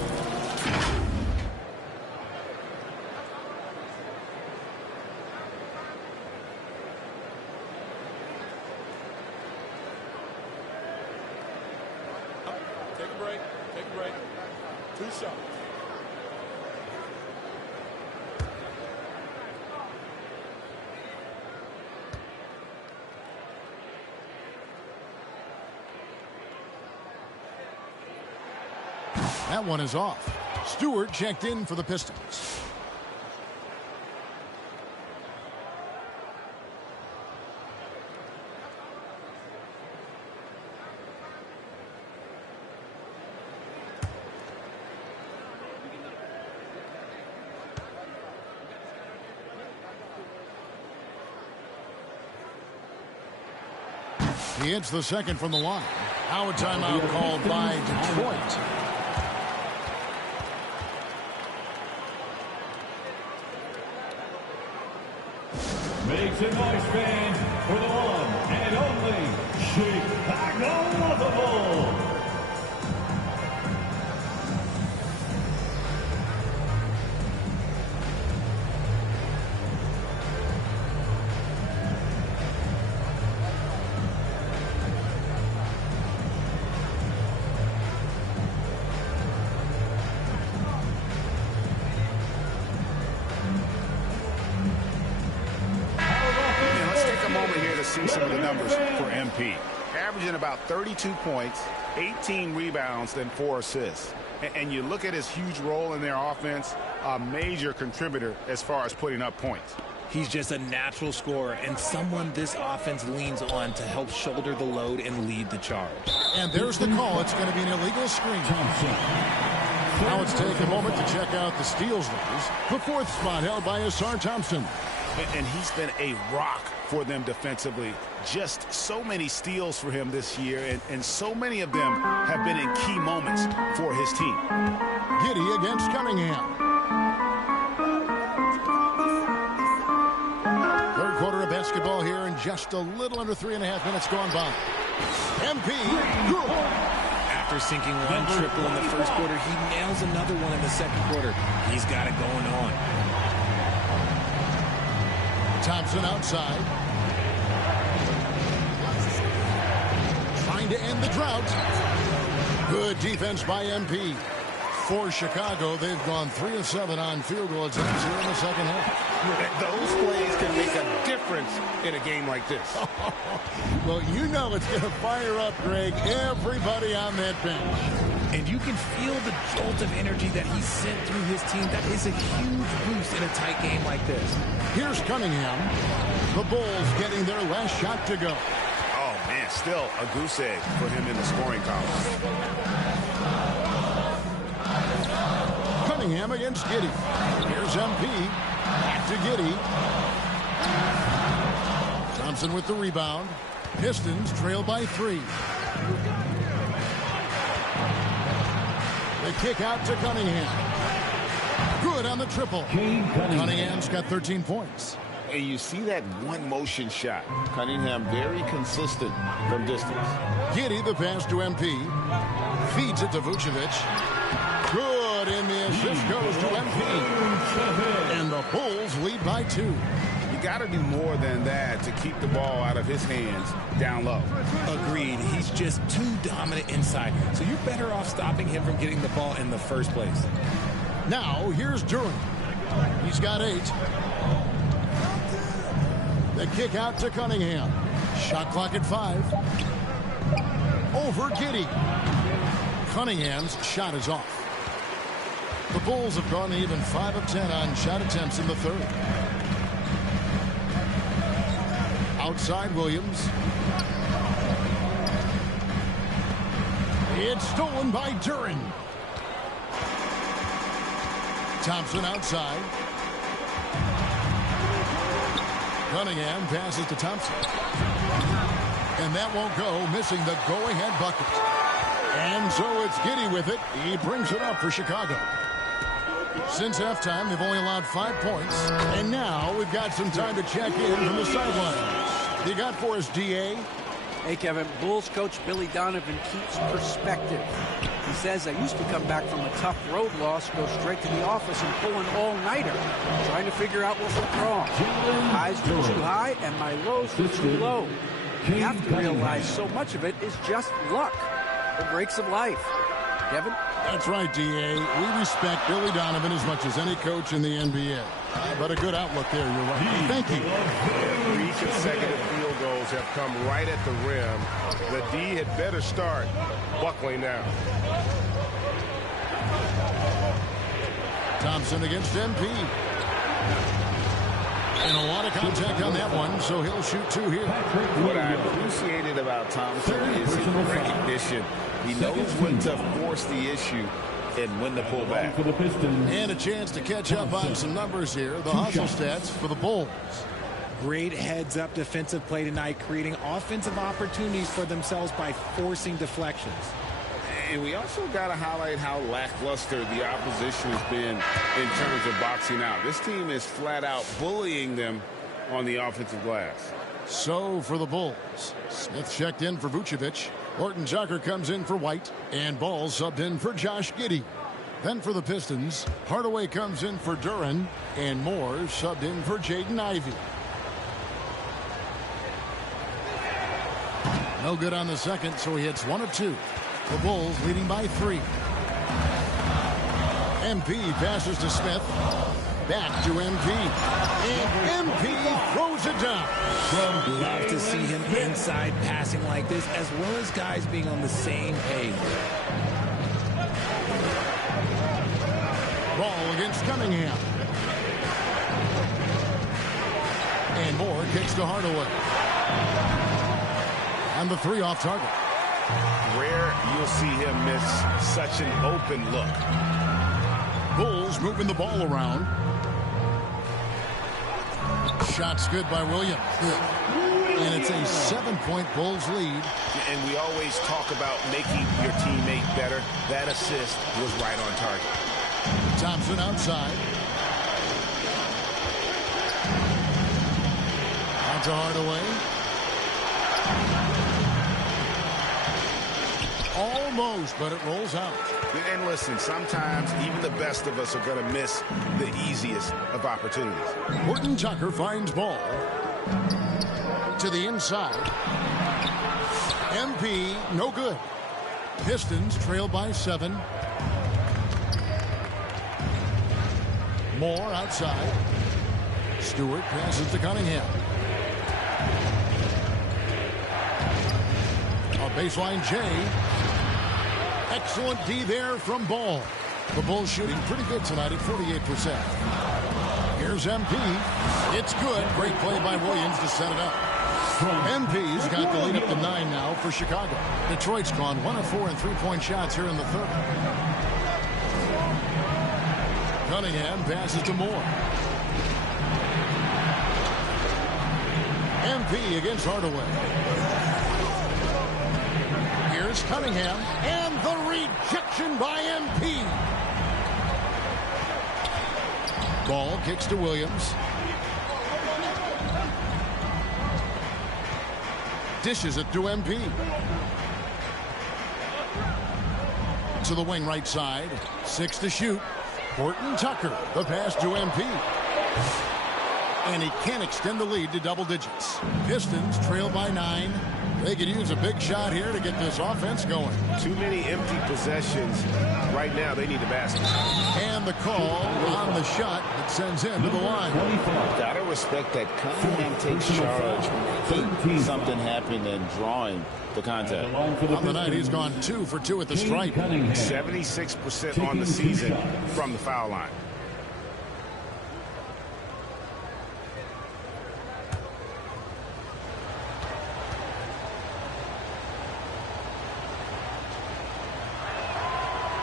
Micha. That one is off. Stewart checked in for the Pistons. He hits the second from the line. Now a timeout called by Detroit. Make some noise, fans, for the one and only Chicago of the Bulls. See some of the numbers for MP. Averaging about 32 points, 18 rebounds, and 4 assists. And you look at his huge role in their offense, a major contributor as far as putting up points. He's just a natural scorer and someone this offense leans on to help shoulder the load and lead the charge. And there's the call. It's going to be an illegal screen. Now let's take a moment to check out the steals leaders. The fourth spot held by Asar Thompson. And he's been a rock for them defensively. Just so many steals for him this year, and so many of them have been in key moments for his team. Giddey against Cunningham. Third quarter of basketball here, and just a little under 3.5 minutes gone by. MP. After sinking one triple in the first quarter, he nails another one in the second quarter. He's got it going on. Thompson outside. Trying to end the drought. Good defense by MP. For Chicago, they've gone 3 of 7 on field goal attempts here in the second half. Those plays can make a difference in a game like this. Well, you know it's going to fire up, Greg, everybody on that bench. And you can feel the jolt of energy that he sent through his team. That is a huge boost in a tight game like this. Here's Cunningham. The Bulls getting their last shot to go. Oh, man, still a goose egg for him in the scoring column. Cunningham against Giddey. Here's MP. Back to Giddey. Thompson with the rebound. Pistons trail by 3. The kick out to Cunningham. Good on the triple. Cunningham's got 13 points. And you see that one motion shot. Cunningham very consistent from distance. Giddey the pass to MP. Feeds it to Vucevic. Good, and the assist goes to MP. And the Bulls lead by 2. You got to do more than that to keep the ball out of his hands down low. Agreed. He's just too dominant inside. So you're better off stopping him from getting the ball in the first place. Now, here's Duran. He's got 8. The kick out to Cunningham. Shot clock at 5. Over Giddey. Cunningham's shot is off. The Bulls have gone even 5 of 10 on shot attempts in the third. Outside Williams. It's stolen by Duran. Thompson outside. Cunningham passes to Thompson. And that won't go, missing the go-ahead bucket. And so it's Giddey with it. He brings it up for Chicago. Since halftime, they've only allowed 5 points. And now we've got some time to check in from the sidelines. You got for us, DA? Hey, Kevin, Bulls coach Billy Donovan keeps perspective. He says, I used to come back from a tough road loss, go straight to the office and pull an all-nighter, trying to figure out what went wrong. Highs were too high and my lows were too low. You have to realize so much of it is just luck. The breaks of life. Kevin? That's right, D.A. We respect Billy Donovan as much as any coach in the NBA. But a good outlook there, you're right. Thank you. 3 consecutive field goals have come right at the rim. The D had better start buckling now. Thompson against MP. And a lot of contact on that one, so he'll shoot 2 here. What I appreciated about Thompson is his recognition. He knows when to force the issue and when to pull back. And a chance to catch up on some numbers here. The hustle stats for the Bulls. Great heads-up defensive play tonight, creating offensive opportunities for themselves by forcing deflections. And we also got to highlight how lackluster the opposition has been in terms of boxing out. This team is flat out bullying them on the offensive glass. So for the Bulls, Smith checked in for Vucevic. Horton Tucker comes in for White. And Ball subbed in for Josh Giddey. Then for the Pistons, Hardaway comes in for Duran. And Moore subbed in for Jaden Ivey. No good on the second, so he hits 1 of 2. The Bulls leading by 3. MP passes to Smith. Back to MP. And MP throws it down. Love to see him inside passing like this, as well as guys being on the same page. Ball against Cunningham. And Moore kicks to Hardaway. And the 3 off target. Rare you'll see him miss such an open look. Bulls moving the ball around. Shots good by Williams. And it's a 7-point Bulls lead. And we always talk about making your teammate better. That assist was right on target. Thompson outside. On to Hardaway. Almost, but it rolls out. And listen, sometimes even the best of us are going to miss the easiest of opportunities. Horton Tucker finds Ball to the inside. MP, no good. Pistons trail by 7. Moore outside. Stewart passes to Cunningham. A baseline J. Excellent D there from Ball. The Bulls shooting pretty good tonight at 48%. Here's MP. It's good. Great play by Williams to set it up. MP's got the lead up to 9 now for Chicago. Detroit's gone 1 of 4 in 3-point shots here in the third. Cunningham passes to Moore. MP against Hardaway. Here's Cunningham, and the rejection by MP. Ball kicks to Williams. Dishes it to MP. To the wing right side. 6 to shoot. Horton Tucker, the pass to MP. And he can't extend the lead to double digits. Pistons trail by 9. They could use a big shot here to get this offense going. Too many empty possessions. Right now, they need a basket. And the call on the shot that sends him to the line. Gotta respect that Cunningham takes charge. Something happened and drawing the contact. On the night, he's gone 2 for 2 at the stripe. 76% on the season from the foul line.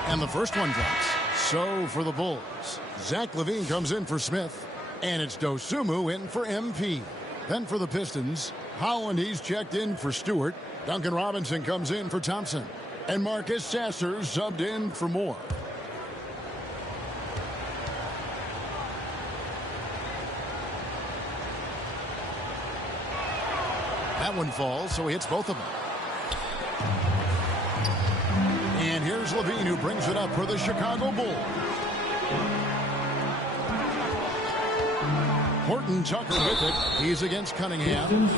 And the first one drops. So for the Bulls, Zach LaVine comes in for Smith. And it's Dosunmu in for MP. Then for the Pistons, Holland, he's checked in for Stewart. Duncan Robinson comes in for Thompson. And Marcus Sasser subbed in for Moore. That one falls, so he hits both of them. And here's LaVine, who brings it up for the Chicago Bulls. Horton Tucker with it. He's against Cunningham.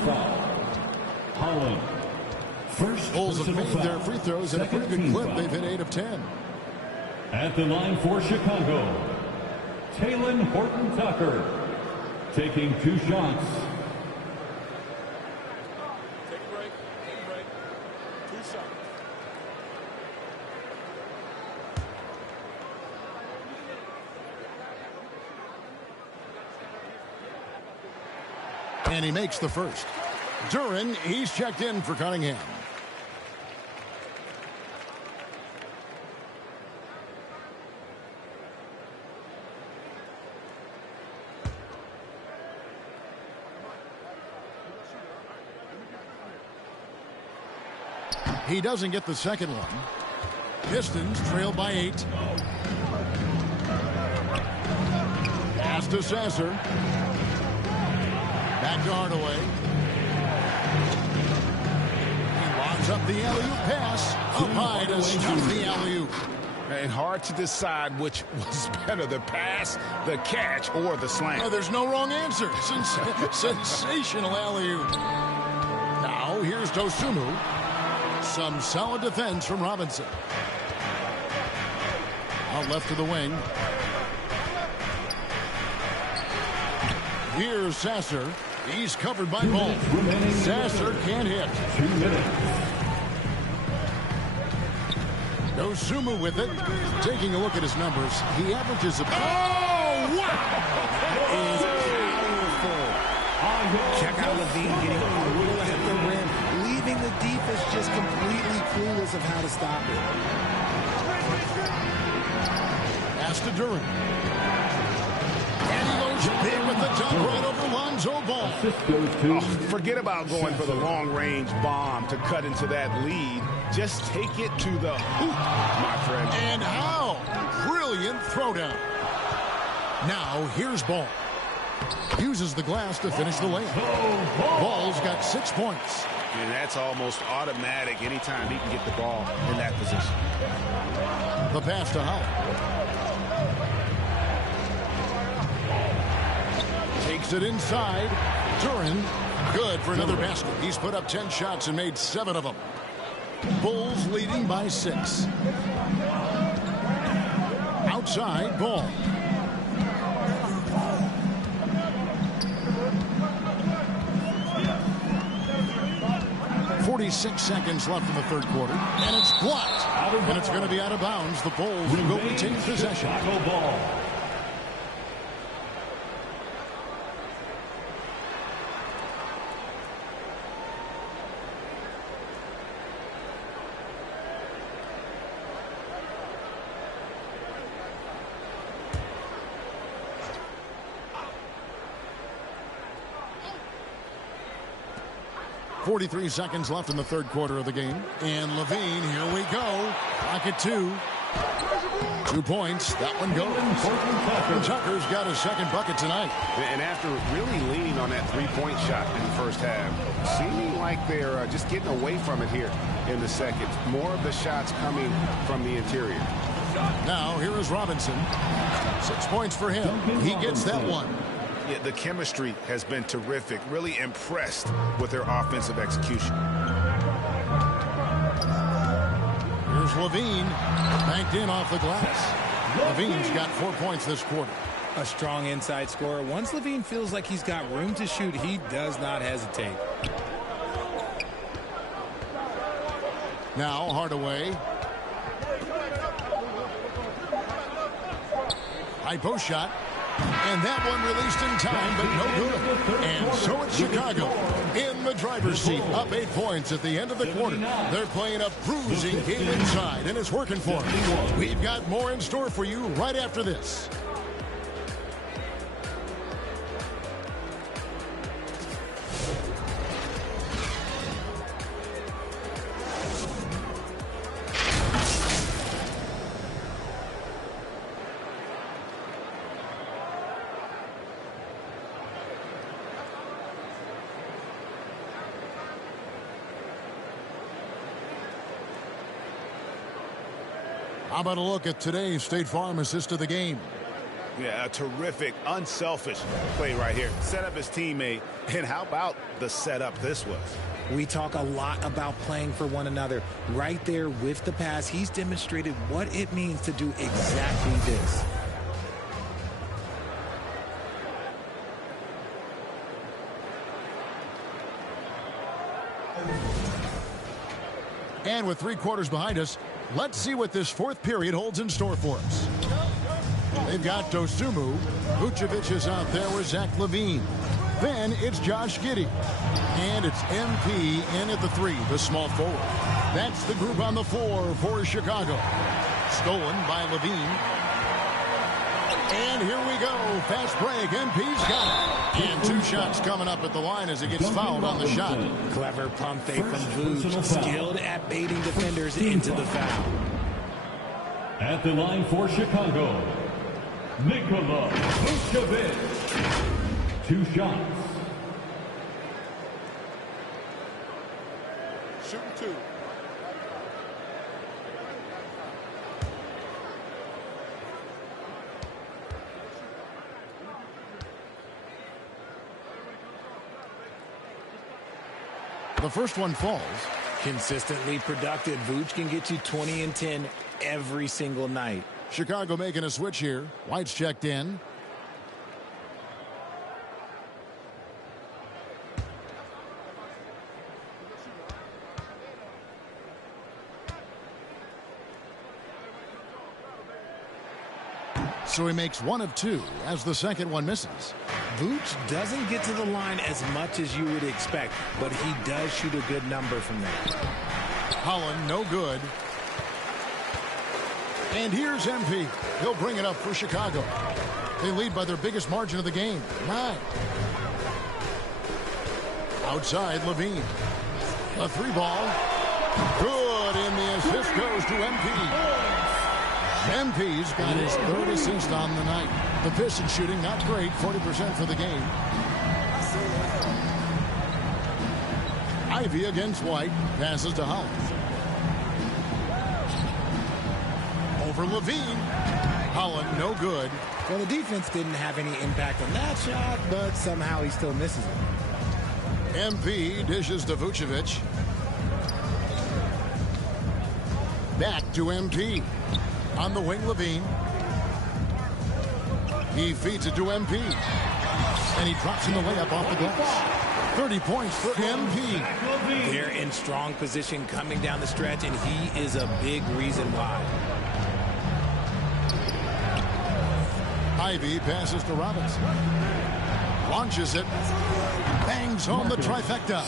Bulls have made their free throws at a pretty good clip. They've hit 8 of 10. At the line for Chicago, Talen Horton-Tucker, taking 2 shots. Take a break. 2 shots. And he makes the first. Duren, he's checked in for Cunningham. He doesn't get the second one. Pistons trail by 8. Pass to Sasser. Back to Hardaway. He lobs up the alley-oop pass. Up high to stuff the alley-oop. And hard to decide which was better, the pass, the catch, or the slam. Oh, there's no wrong answer. Sensational alley-oop. Now here's Dosunmu. Some solid defense from Robinson. Out left to the wing. Here's Sasser. He's covered by Ball. Sasser can't hit. 2 minutes. Dosunmu with it. Taking a look at his numbers, he averages a... Oh, wow! That is powerful. Check out Levine getting a little ahead of the rim, leaving the defense just completely clueless of how to stop it. Pass to Duren. And he goes big with the dunk right over Lonzo Ball. Oh, forget about going for the long-range bomb to cut into that lead. Just take it to the hoop, my friend. And how? Brilliant throwdown. Now, here's Ball. Uses the glass to finish the layup. Ball's got 6 points. And that's almost automatic anytime he can get the ball in that position. The pass to Hallo. Takes it inside. Duren, good for another basket. He's put up 10 shots and made 7 of them. Bulls leading by 6. Outside, Ball. .46 seconds left in the third quarter, and it's blocked. And it's going to be out of bounds. The Bulls will retain possession. Ball. .43 seconds left in the third quarter of the game. And Levine, here we go. Clock at 2. 2 points. That one goes. Tucker's got his second bucket tonight. And after really leaning on that three-point shot in the first half, seeming like they're just getting away from it here in the second. More of the shots coming from the interior. Now, here is Robinson. 6 points for him. He gets that one. Yeah, the chemistry has been terrific. Really impressed with their offensive execution. Here's Levine. Banked in off the glass. Levine's got 4 points this quarter. A strong inside scorer. Once Levine feels like he's got room to shoot, he does not hesitate. Now Hardaway. High post shot. And that one released in time, but no good. And so it's Chicago in the driver's seat, up 8 points at the end of the quarter. They're playing a bruising game inside, and it's working for them. We've got more in store for you right after this. How about a look at today's State Farm assist of the game? Yeah, a terrific, unselfish play right here. Set up his teammate, and how about the setup this was? We talk a lot about playing for one another. Right there with the pass, he's demonstrated what it means to do exactly this. And with 3 quarters behind us, let's see what this fourth period holds in store for us. They've got Dosumu. Vucevic is out there with Zach LaVine. Then it's Josh Giddey. And it's MP in at the 3, the small forward. That's the group on the floor for Chicago. Stolen by LaVine. And here we go. Fast break. MP's got it. And 2 shots coming up at the line as he gets fouled on the shot. Clever pump fake from Vooch. Skilled at baiting defenders into the foul. At the line for Chicago, Nikola Vucevic. 2 shots. Shooting 2. The first one falls. Consistently productive. Vooch can get you 20 and 10 every single night. Chicago making a switch here. White's checked in. So he makes 1 of 2 as the second one misses. Vooch doesn't get to the line as much as you would expect, but he does shoot a good number from there. Holland, no good. And here's MP. He'll bring it up for Chicago. They lead by their biggest margin of the game, 9. Outside, LaVine. A 3 ball. Good, and the assist goes to MP. MP's got his 3rd assist on the night. The Pistons shooting not great, 40% for the game. Ivy against White, passes to Holland. Over LaVine. Holland, no good. Well, the defense didn't have any impact on that shot, but somehow he still misses it. MP dishes to Vucevic. Back to MP. On the wing, LaVine. He feeds it to MP. And he drops in the layup off the glass. 30 points for MP. They're in strong position coming down the stretch, and he is a big reason why. Ivy passes to Robinson. Launches it. Bangs home the trifecta.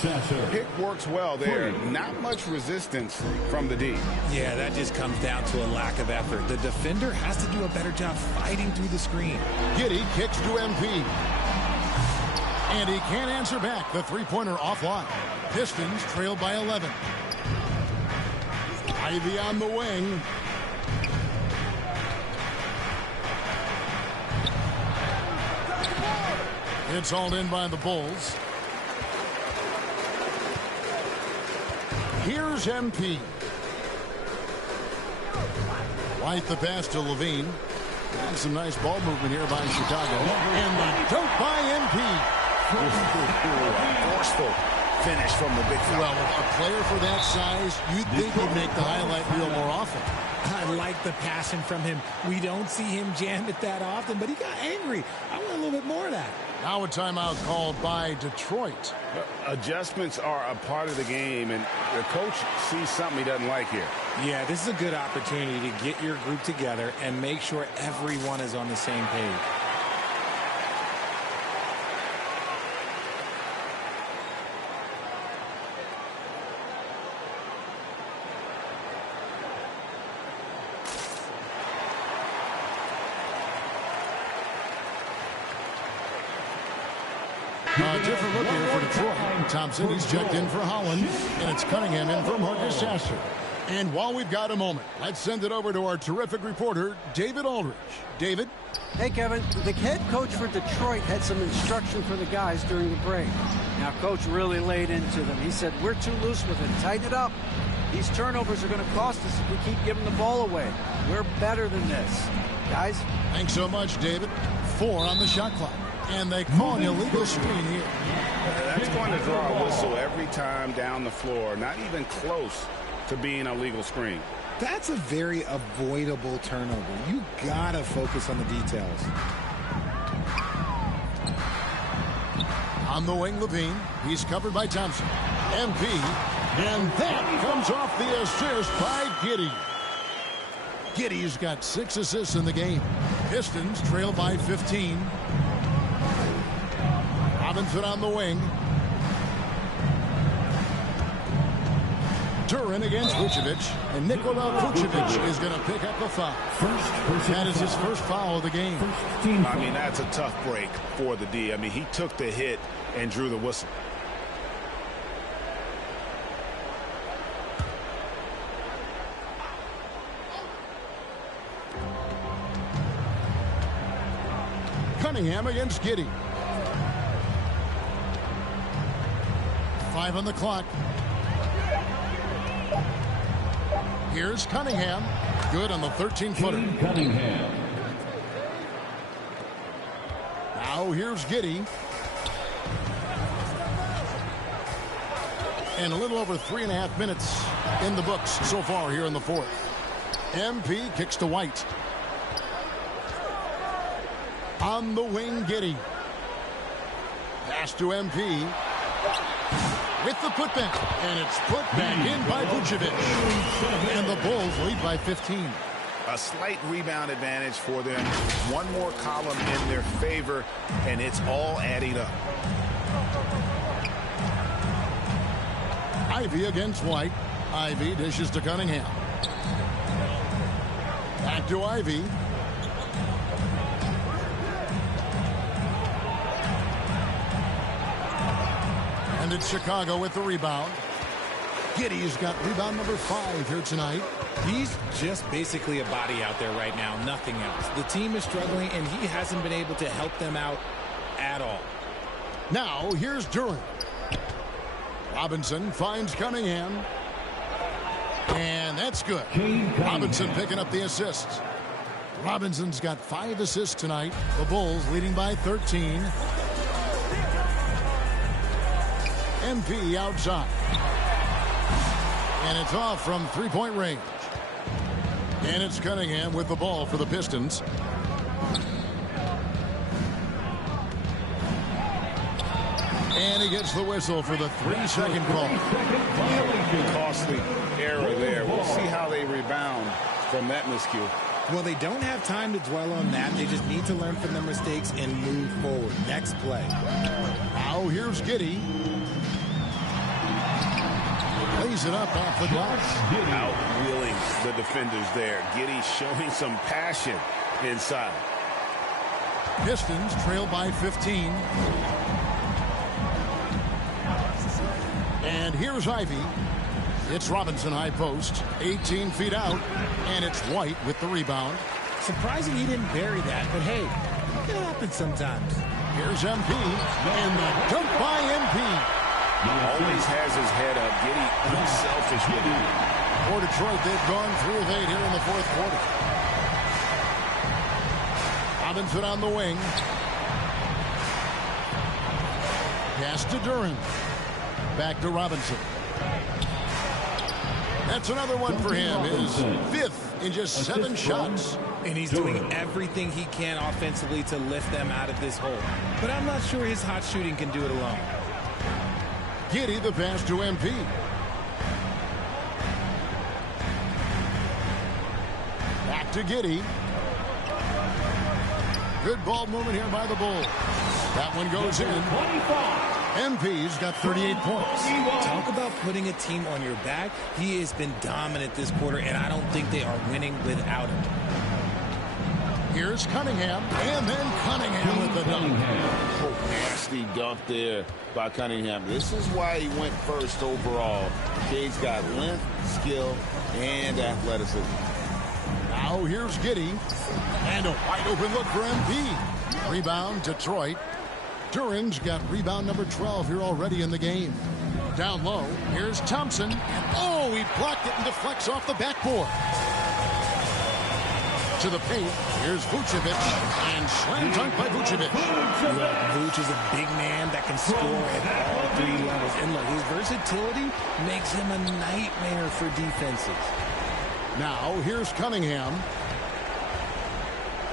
Pick works well there. Not much resistance from the D. Yeah, that just comes down to a lack of effort. The defender has to do a better job fighting through the screen. Giddey kicks to MP. And he can't answer back. The 3-pointer offline. Pistons trail by 11. Ivy on the wing. It's hauled in by the Bulls. Here's MP. White the pass to LaVine. And some nice ball movement here by Chicago. And the dunk by MP. Forceful finish from the big fella. Well, a player for that size, you'd think he'd make the highlight reel more often. I like the passion from him. We don't see him jam it that often, but he got angry. I want a little bit more of that. Now a timeout called by Detroit. Adjustments are a part of the game, and the coach sees something he doesn't like here. Yeah, this is a good opportunity to get your group together and make sure everyone is on the same page. A different look here for Detroit. Thompson, he's checked in for Holland, and it's Cunningham in for Marcus Sasser. And while we've got a moment, let's send it over to our terrific reporter, David Aldridge. David? Hey, Kevin. The head coach for Detroit had some instruction for the guys during the break. Now, coach really laid into them. He said, we're too loose with it. Tighten it up. These turnovers are going to cost us if we keep giving the ball away. We're better than this. Guys? Thanks so much, David. 4 on the shot clock. And they call an illegal screen here. That's going to draw a whistle every time down the floor. Not even close to being a legal screen. That's a very avoidable turnover. You gotta focus on the details. On the wing, Levine. He's covered by Thompson. MP. And that comes off the assist by Giddey. Giddey's got 6 assists in the game. Pistons trail by 15. Robinson on the wing. Duran against Vucevic, and Nikola Vucevic is going to pick up a foul. That is his first foul of the game. I mean, that's a tough break for the D. I mean, he took the hit and drew the whistle. Cunningham against Giddey. 5 on the clock. Here's Cunningham. Good on the 13-footer. Cunningham. Now here's Giddey. And a little over 3.5 minutes in the books so far here in the fourth. MP kicks to White. On the wing, Giddey. Pass to MP. With the putback. And it's put back in by Vucevic. And the Bulls lead by 15. A slight rebound advantage for them. One more column in their favor, and it's all adding up. Ivy against White. Ivy dishes to Cunningham. Back to Ivy. And it's Chicago with the rebound. Giddey's got rebound number 5 here tonight. He's just basically a body out there right now, nothing else. The team is struggling, and he hasn't been able to help them out at all. Now, here's Duran. Robinson finds Cunningham. And that's good. Robinson picking up the assists. Robinson's got 5 assists tonight. The Bulls leading by 13. MP outside. And it's off from 3-point range. And it's Cunningham with the ball for the Pistons. And he gets the whistle for the 3-second call. Costly error there. We'll see how they rebound from that miscue. Well, they don't have time to dwell on that. They just need to learn from their mistakes and move forward. Next play. Now here's Giddey. Lays it up off the glass. Outwheeling the defenders there. Giddey showing some passion inside. Pistons trail by 15. And here's Ivy. It's Robinson high post. 18 feet out. And it's White with the rebound. Surprising he didn't bury that, but hey, it happens sometimes. Here's MP. And the dunk by MP. Always has his head up. Giddey unselfish with it. For Detroit, they've gone 3 of 8 here in the fourth quarter. Robinson on the wing. Pass to Duran. Back to Robinson. That's another one for him. His 5th in just 7 shots. And he's doing everything he can offensively to lift them out of this hole. But I'm not sure his hot shooting can do it alone. Giddey the pass to MP. Back to Giddey. Good ball movement here by the Bulls. That one goes in. MP's got 38 points. Talk about putting a team on your back. He has been dominant this quarter, and I don't think they are winning without him. Here's Cunningham, and then Cunningham with the dunk. Nasty dunk there by Cunningham. This is why he went first overall. He's got length, skill, and athleticism. Now here's Giddey, and a wide open look for MP. Rebound, Detroit. Duran's got rebound number 12 here already in the game. Down low, here's Thompson. And oh, he blocked it and deflects off the backboard. To the paint, here's Vucevic. And slam dunk by Vucevic. Vuce is a big man that can score at all three levels. And look, his versatility makes him a nightmare for defenses. Now, here's Cunningham.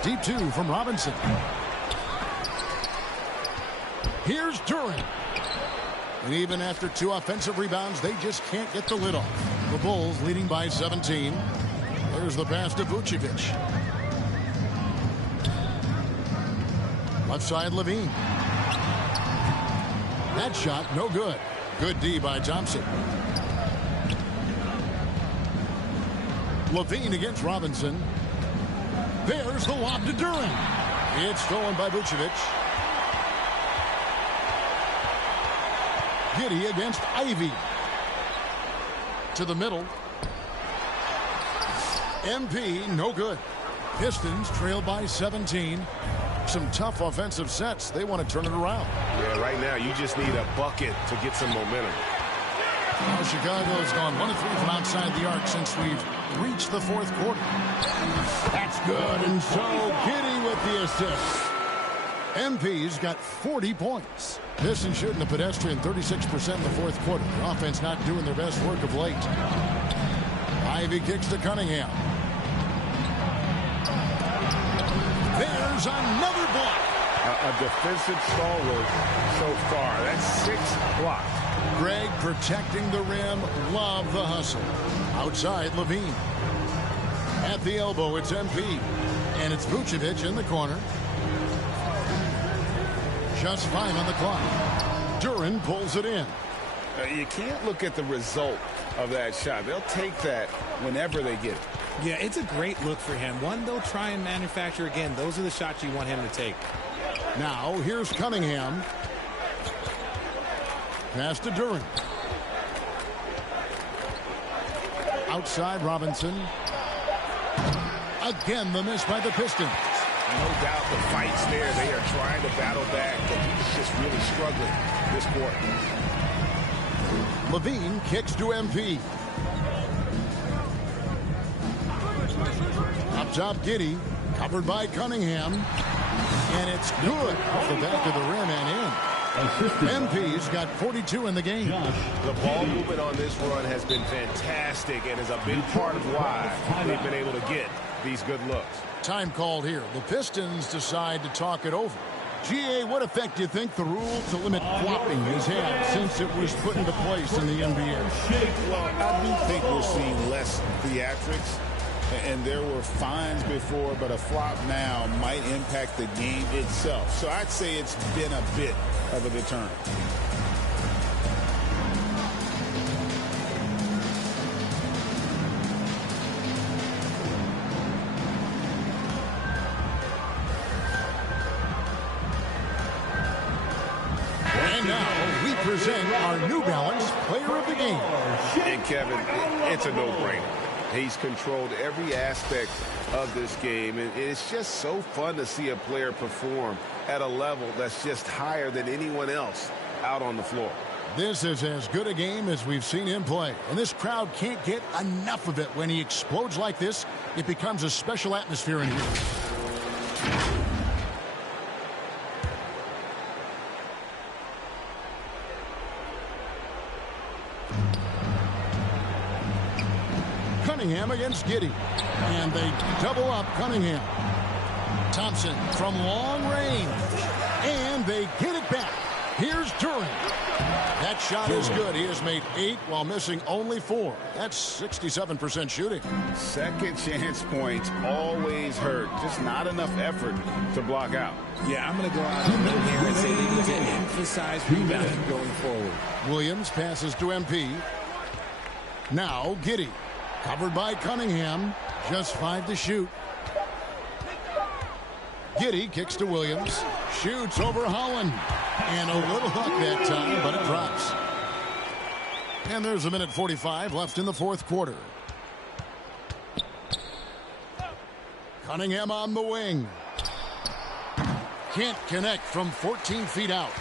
Deep two from Robinson. Here's Durant. And even after 2 offensive rebounds, they just can't get the lid off. The Bulls leading by 17. There's the pass to Vucevic. Left side, Levine. That shot, no good. Good D by Thompson. Levine against Robinson. There's the lob to Durant. It's stolen by Vucevic. Giddey against Ivy. To the middle. MP, no good. Pistons trail by 17. Some tough offensive sets. They want to turn it around. Yeah, right now you just need a bucket to get some momentum. Now Chicago's gone 1-3 from outside the arc since we've reached the fourth quarter. That's good, and so Giddey with the assist. MP's got 40 points. Pistons shooting a pedestrian 36% in the fourth quarter. The offense not doing their best work of late. Ivy kicks to Cunningham. There's another block. A defensive stalwart so far. That's 6 blocks. Greg protecting the rim. Love the hustle. Outside, Levine. At the elbow, it's MP. And it's Vucevic in the corner. Just 5 on the clock. Durant pulls it in. You can't look at the result of that shot. They'll take that whenever they get it. Yeah, it's a great look for him. One they'll try and manufacture again. Those are the shots you want him to take. Now, here's Cunningham. Pass to Durant. Outside, Robinson. Again, the miss by the Pistons. No doubt the fight's there. They are trying to battle back, but he's just really struggling this quarter. Levine kicks to MP. Up top, Giddey. Covered by Cunningham. And it's good off the back of the rim and in. MP's got 42 in the game. The ball movement on this run has been fantastic and is a big part of why they've been able to get these good looks. Time called here. The Pistons decide to talk it over. GA, what effect do you think the rule to limit flopping has had since it was put into place in the NBA? Well, I do think we're seeing less theatrics. And there were fines before, but a flop now might impact the game itself. So I'd say it's been a bit of a deterrent. And now we present our New Balance Player of the Game. And Kevin, it's a no-brainer. He's controlled every aspect of this game, and it's just so fun to see a player perform at a level that's just higher than anyone else out on the floor. This is as good a game as we've seen him play, and this crowd can't get enough of it. When he explodes like this, it becomes a special atmosphere in here. Cunningham against Giddey. And they double up Cunningham. Thompson from long range. And they get it back. Here's Durant. That shot is good. He has made 8 while missing only 4. That's 67% shooting. Second chance points always hurt. Just not enough effort to block out. Yeah, I'm going to go out in the middle here and say they need to emphasize rebounding going forward. Williams passes to MP. Now Giddey. Covered by Cunningham. Just 5 to shoot. Giddey kicks to Williams. Shoots over Holland. And a little hook that time, but it drops. And there's 1:45 left in the fourth quarter. Cunningham on the wing. Can't connect from 14 feet out.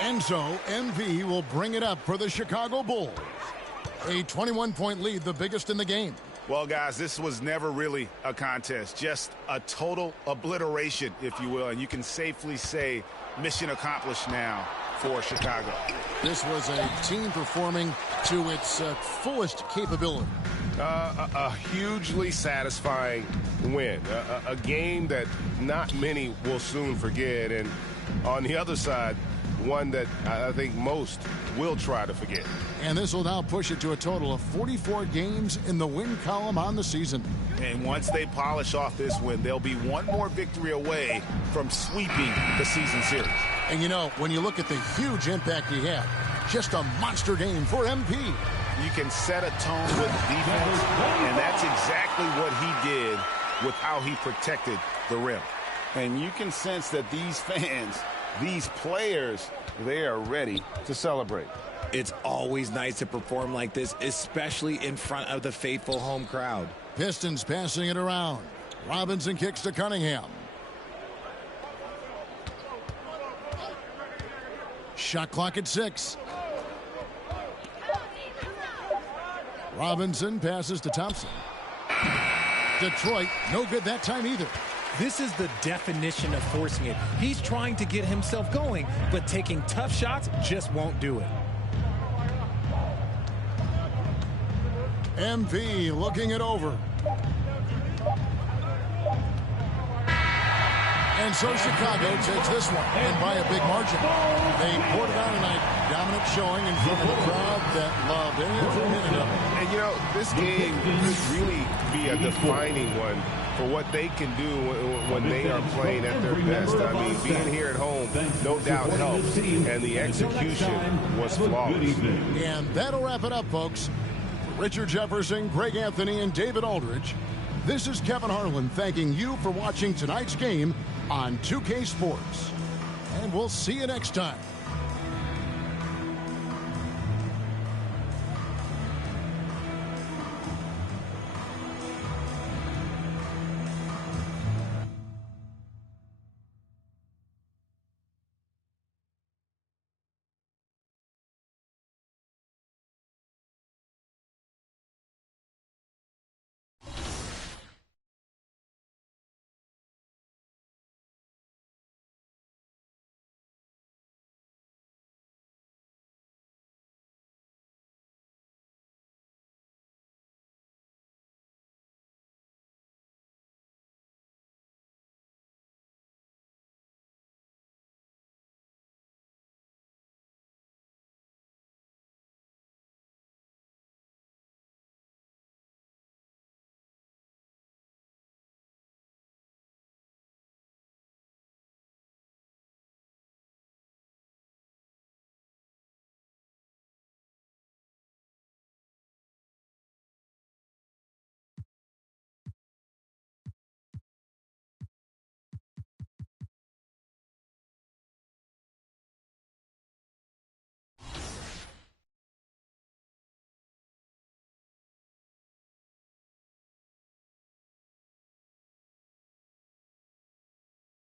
And so MV will bring it up for the Chicago Bulls. A 21-point lead, the biggest in the game. Well, guys, this was never really a contest, just a total obliteration, if you will. And you can safely say mission accomplished now for Chicago. This was a team performing to its fullest capability. A hugely satisfying win. A game that not many will soon forget. And on the other side, one that I think most will try to forget. And this will now push it to a total of 44 games in the win column on the season. And once they polish off this win, they'll be one more victory away from sweeping the season series. And you know, when you look at the huge impact he had, just a monster game for MP. You can set a tone with defense, and that's exactly what he did with how he protected the rim. And you can sense that these fans, these players, they are ready to celebrate. It's always nice to perform like this, especially in front of the faithful home crowd. Pistons passing it around. Robinson kicks to Cunningham. Shot clock at 6. Robinson passes to Thompson. Detroit, no good that time either. This is the definition of forcing it. He's trying to get himself going, but taking tough shots just won't do it. MV looking it over. And so Chicago takes this one, and by a big margin. They poured it on tonight, dominant showing in front of a crowd that loved every minute of it. And you know, this game could really be a defining one for what they can do when they are playing at their best. I mean, being here at home, no doubt helps, and the execution was flawless. And that'll wrap it up, folks. For Richard Jefferson, Greg Anthony, and David Aldridge, this is Kevin Harlan thanking you for watching tonight's game on 2K Sports. And we'll see you next time.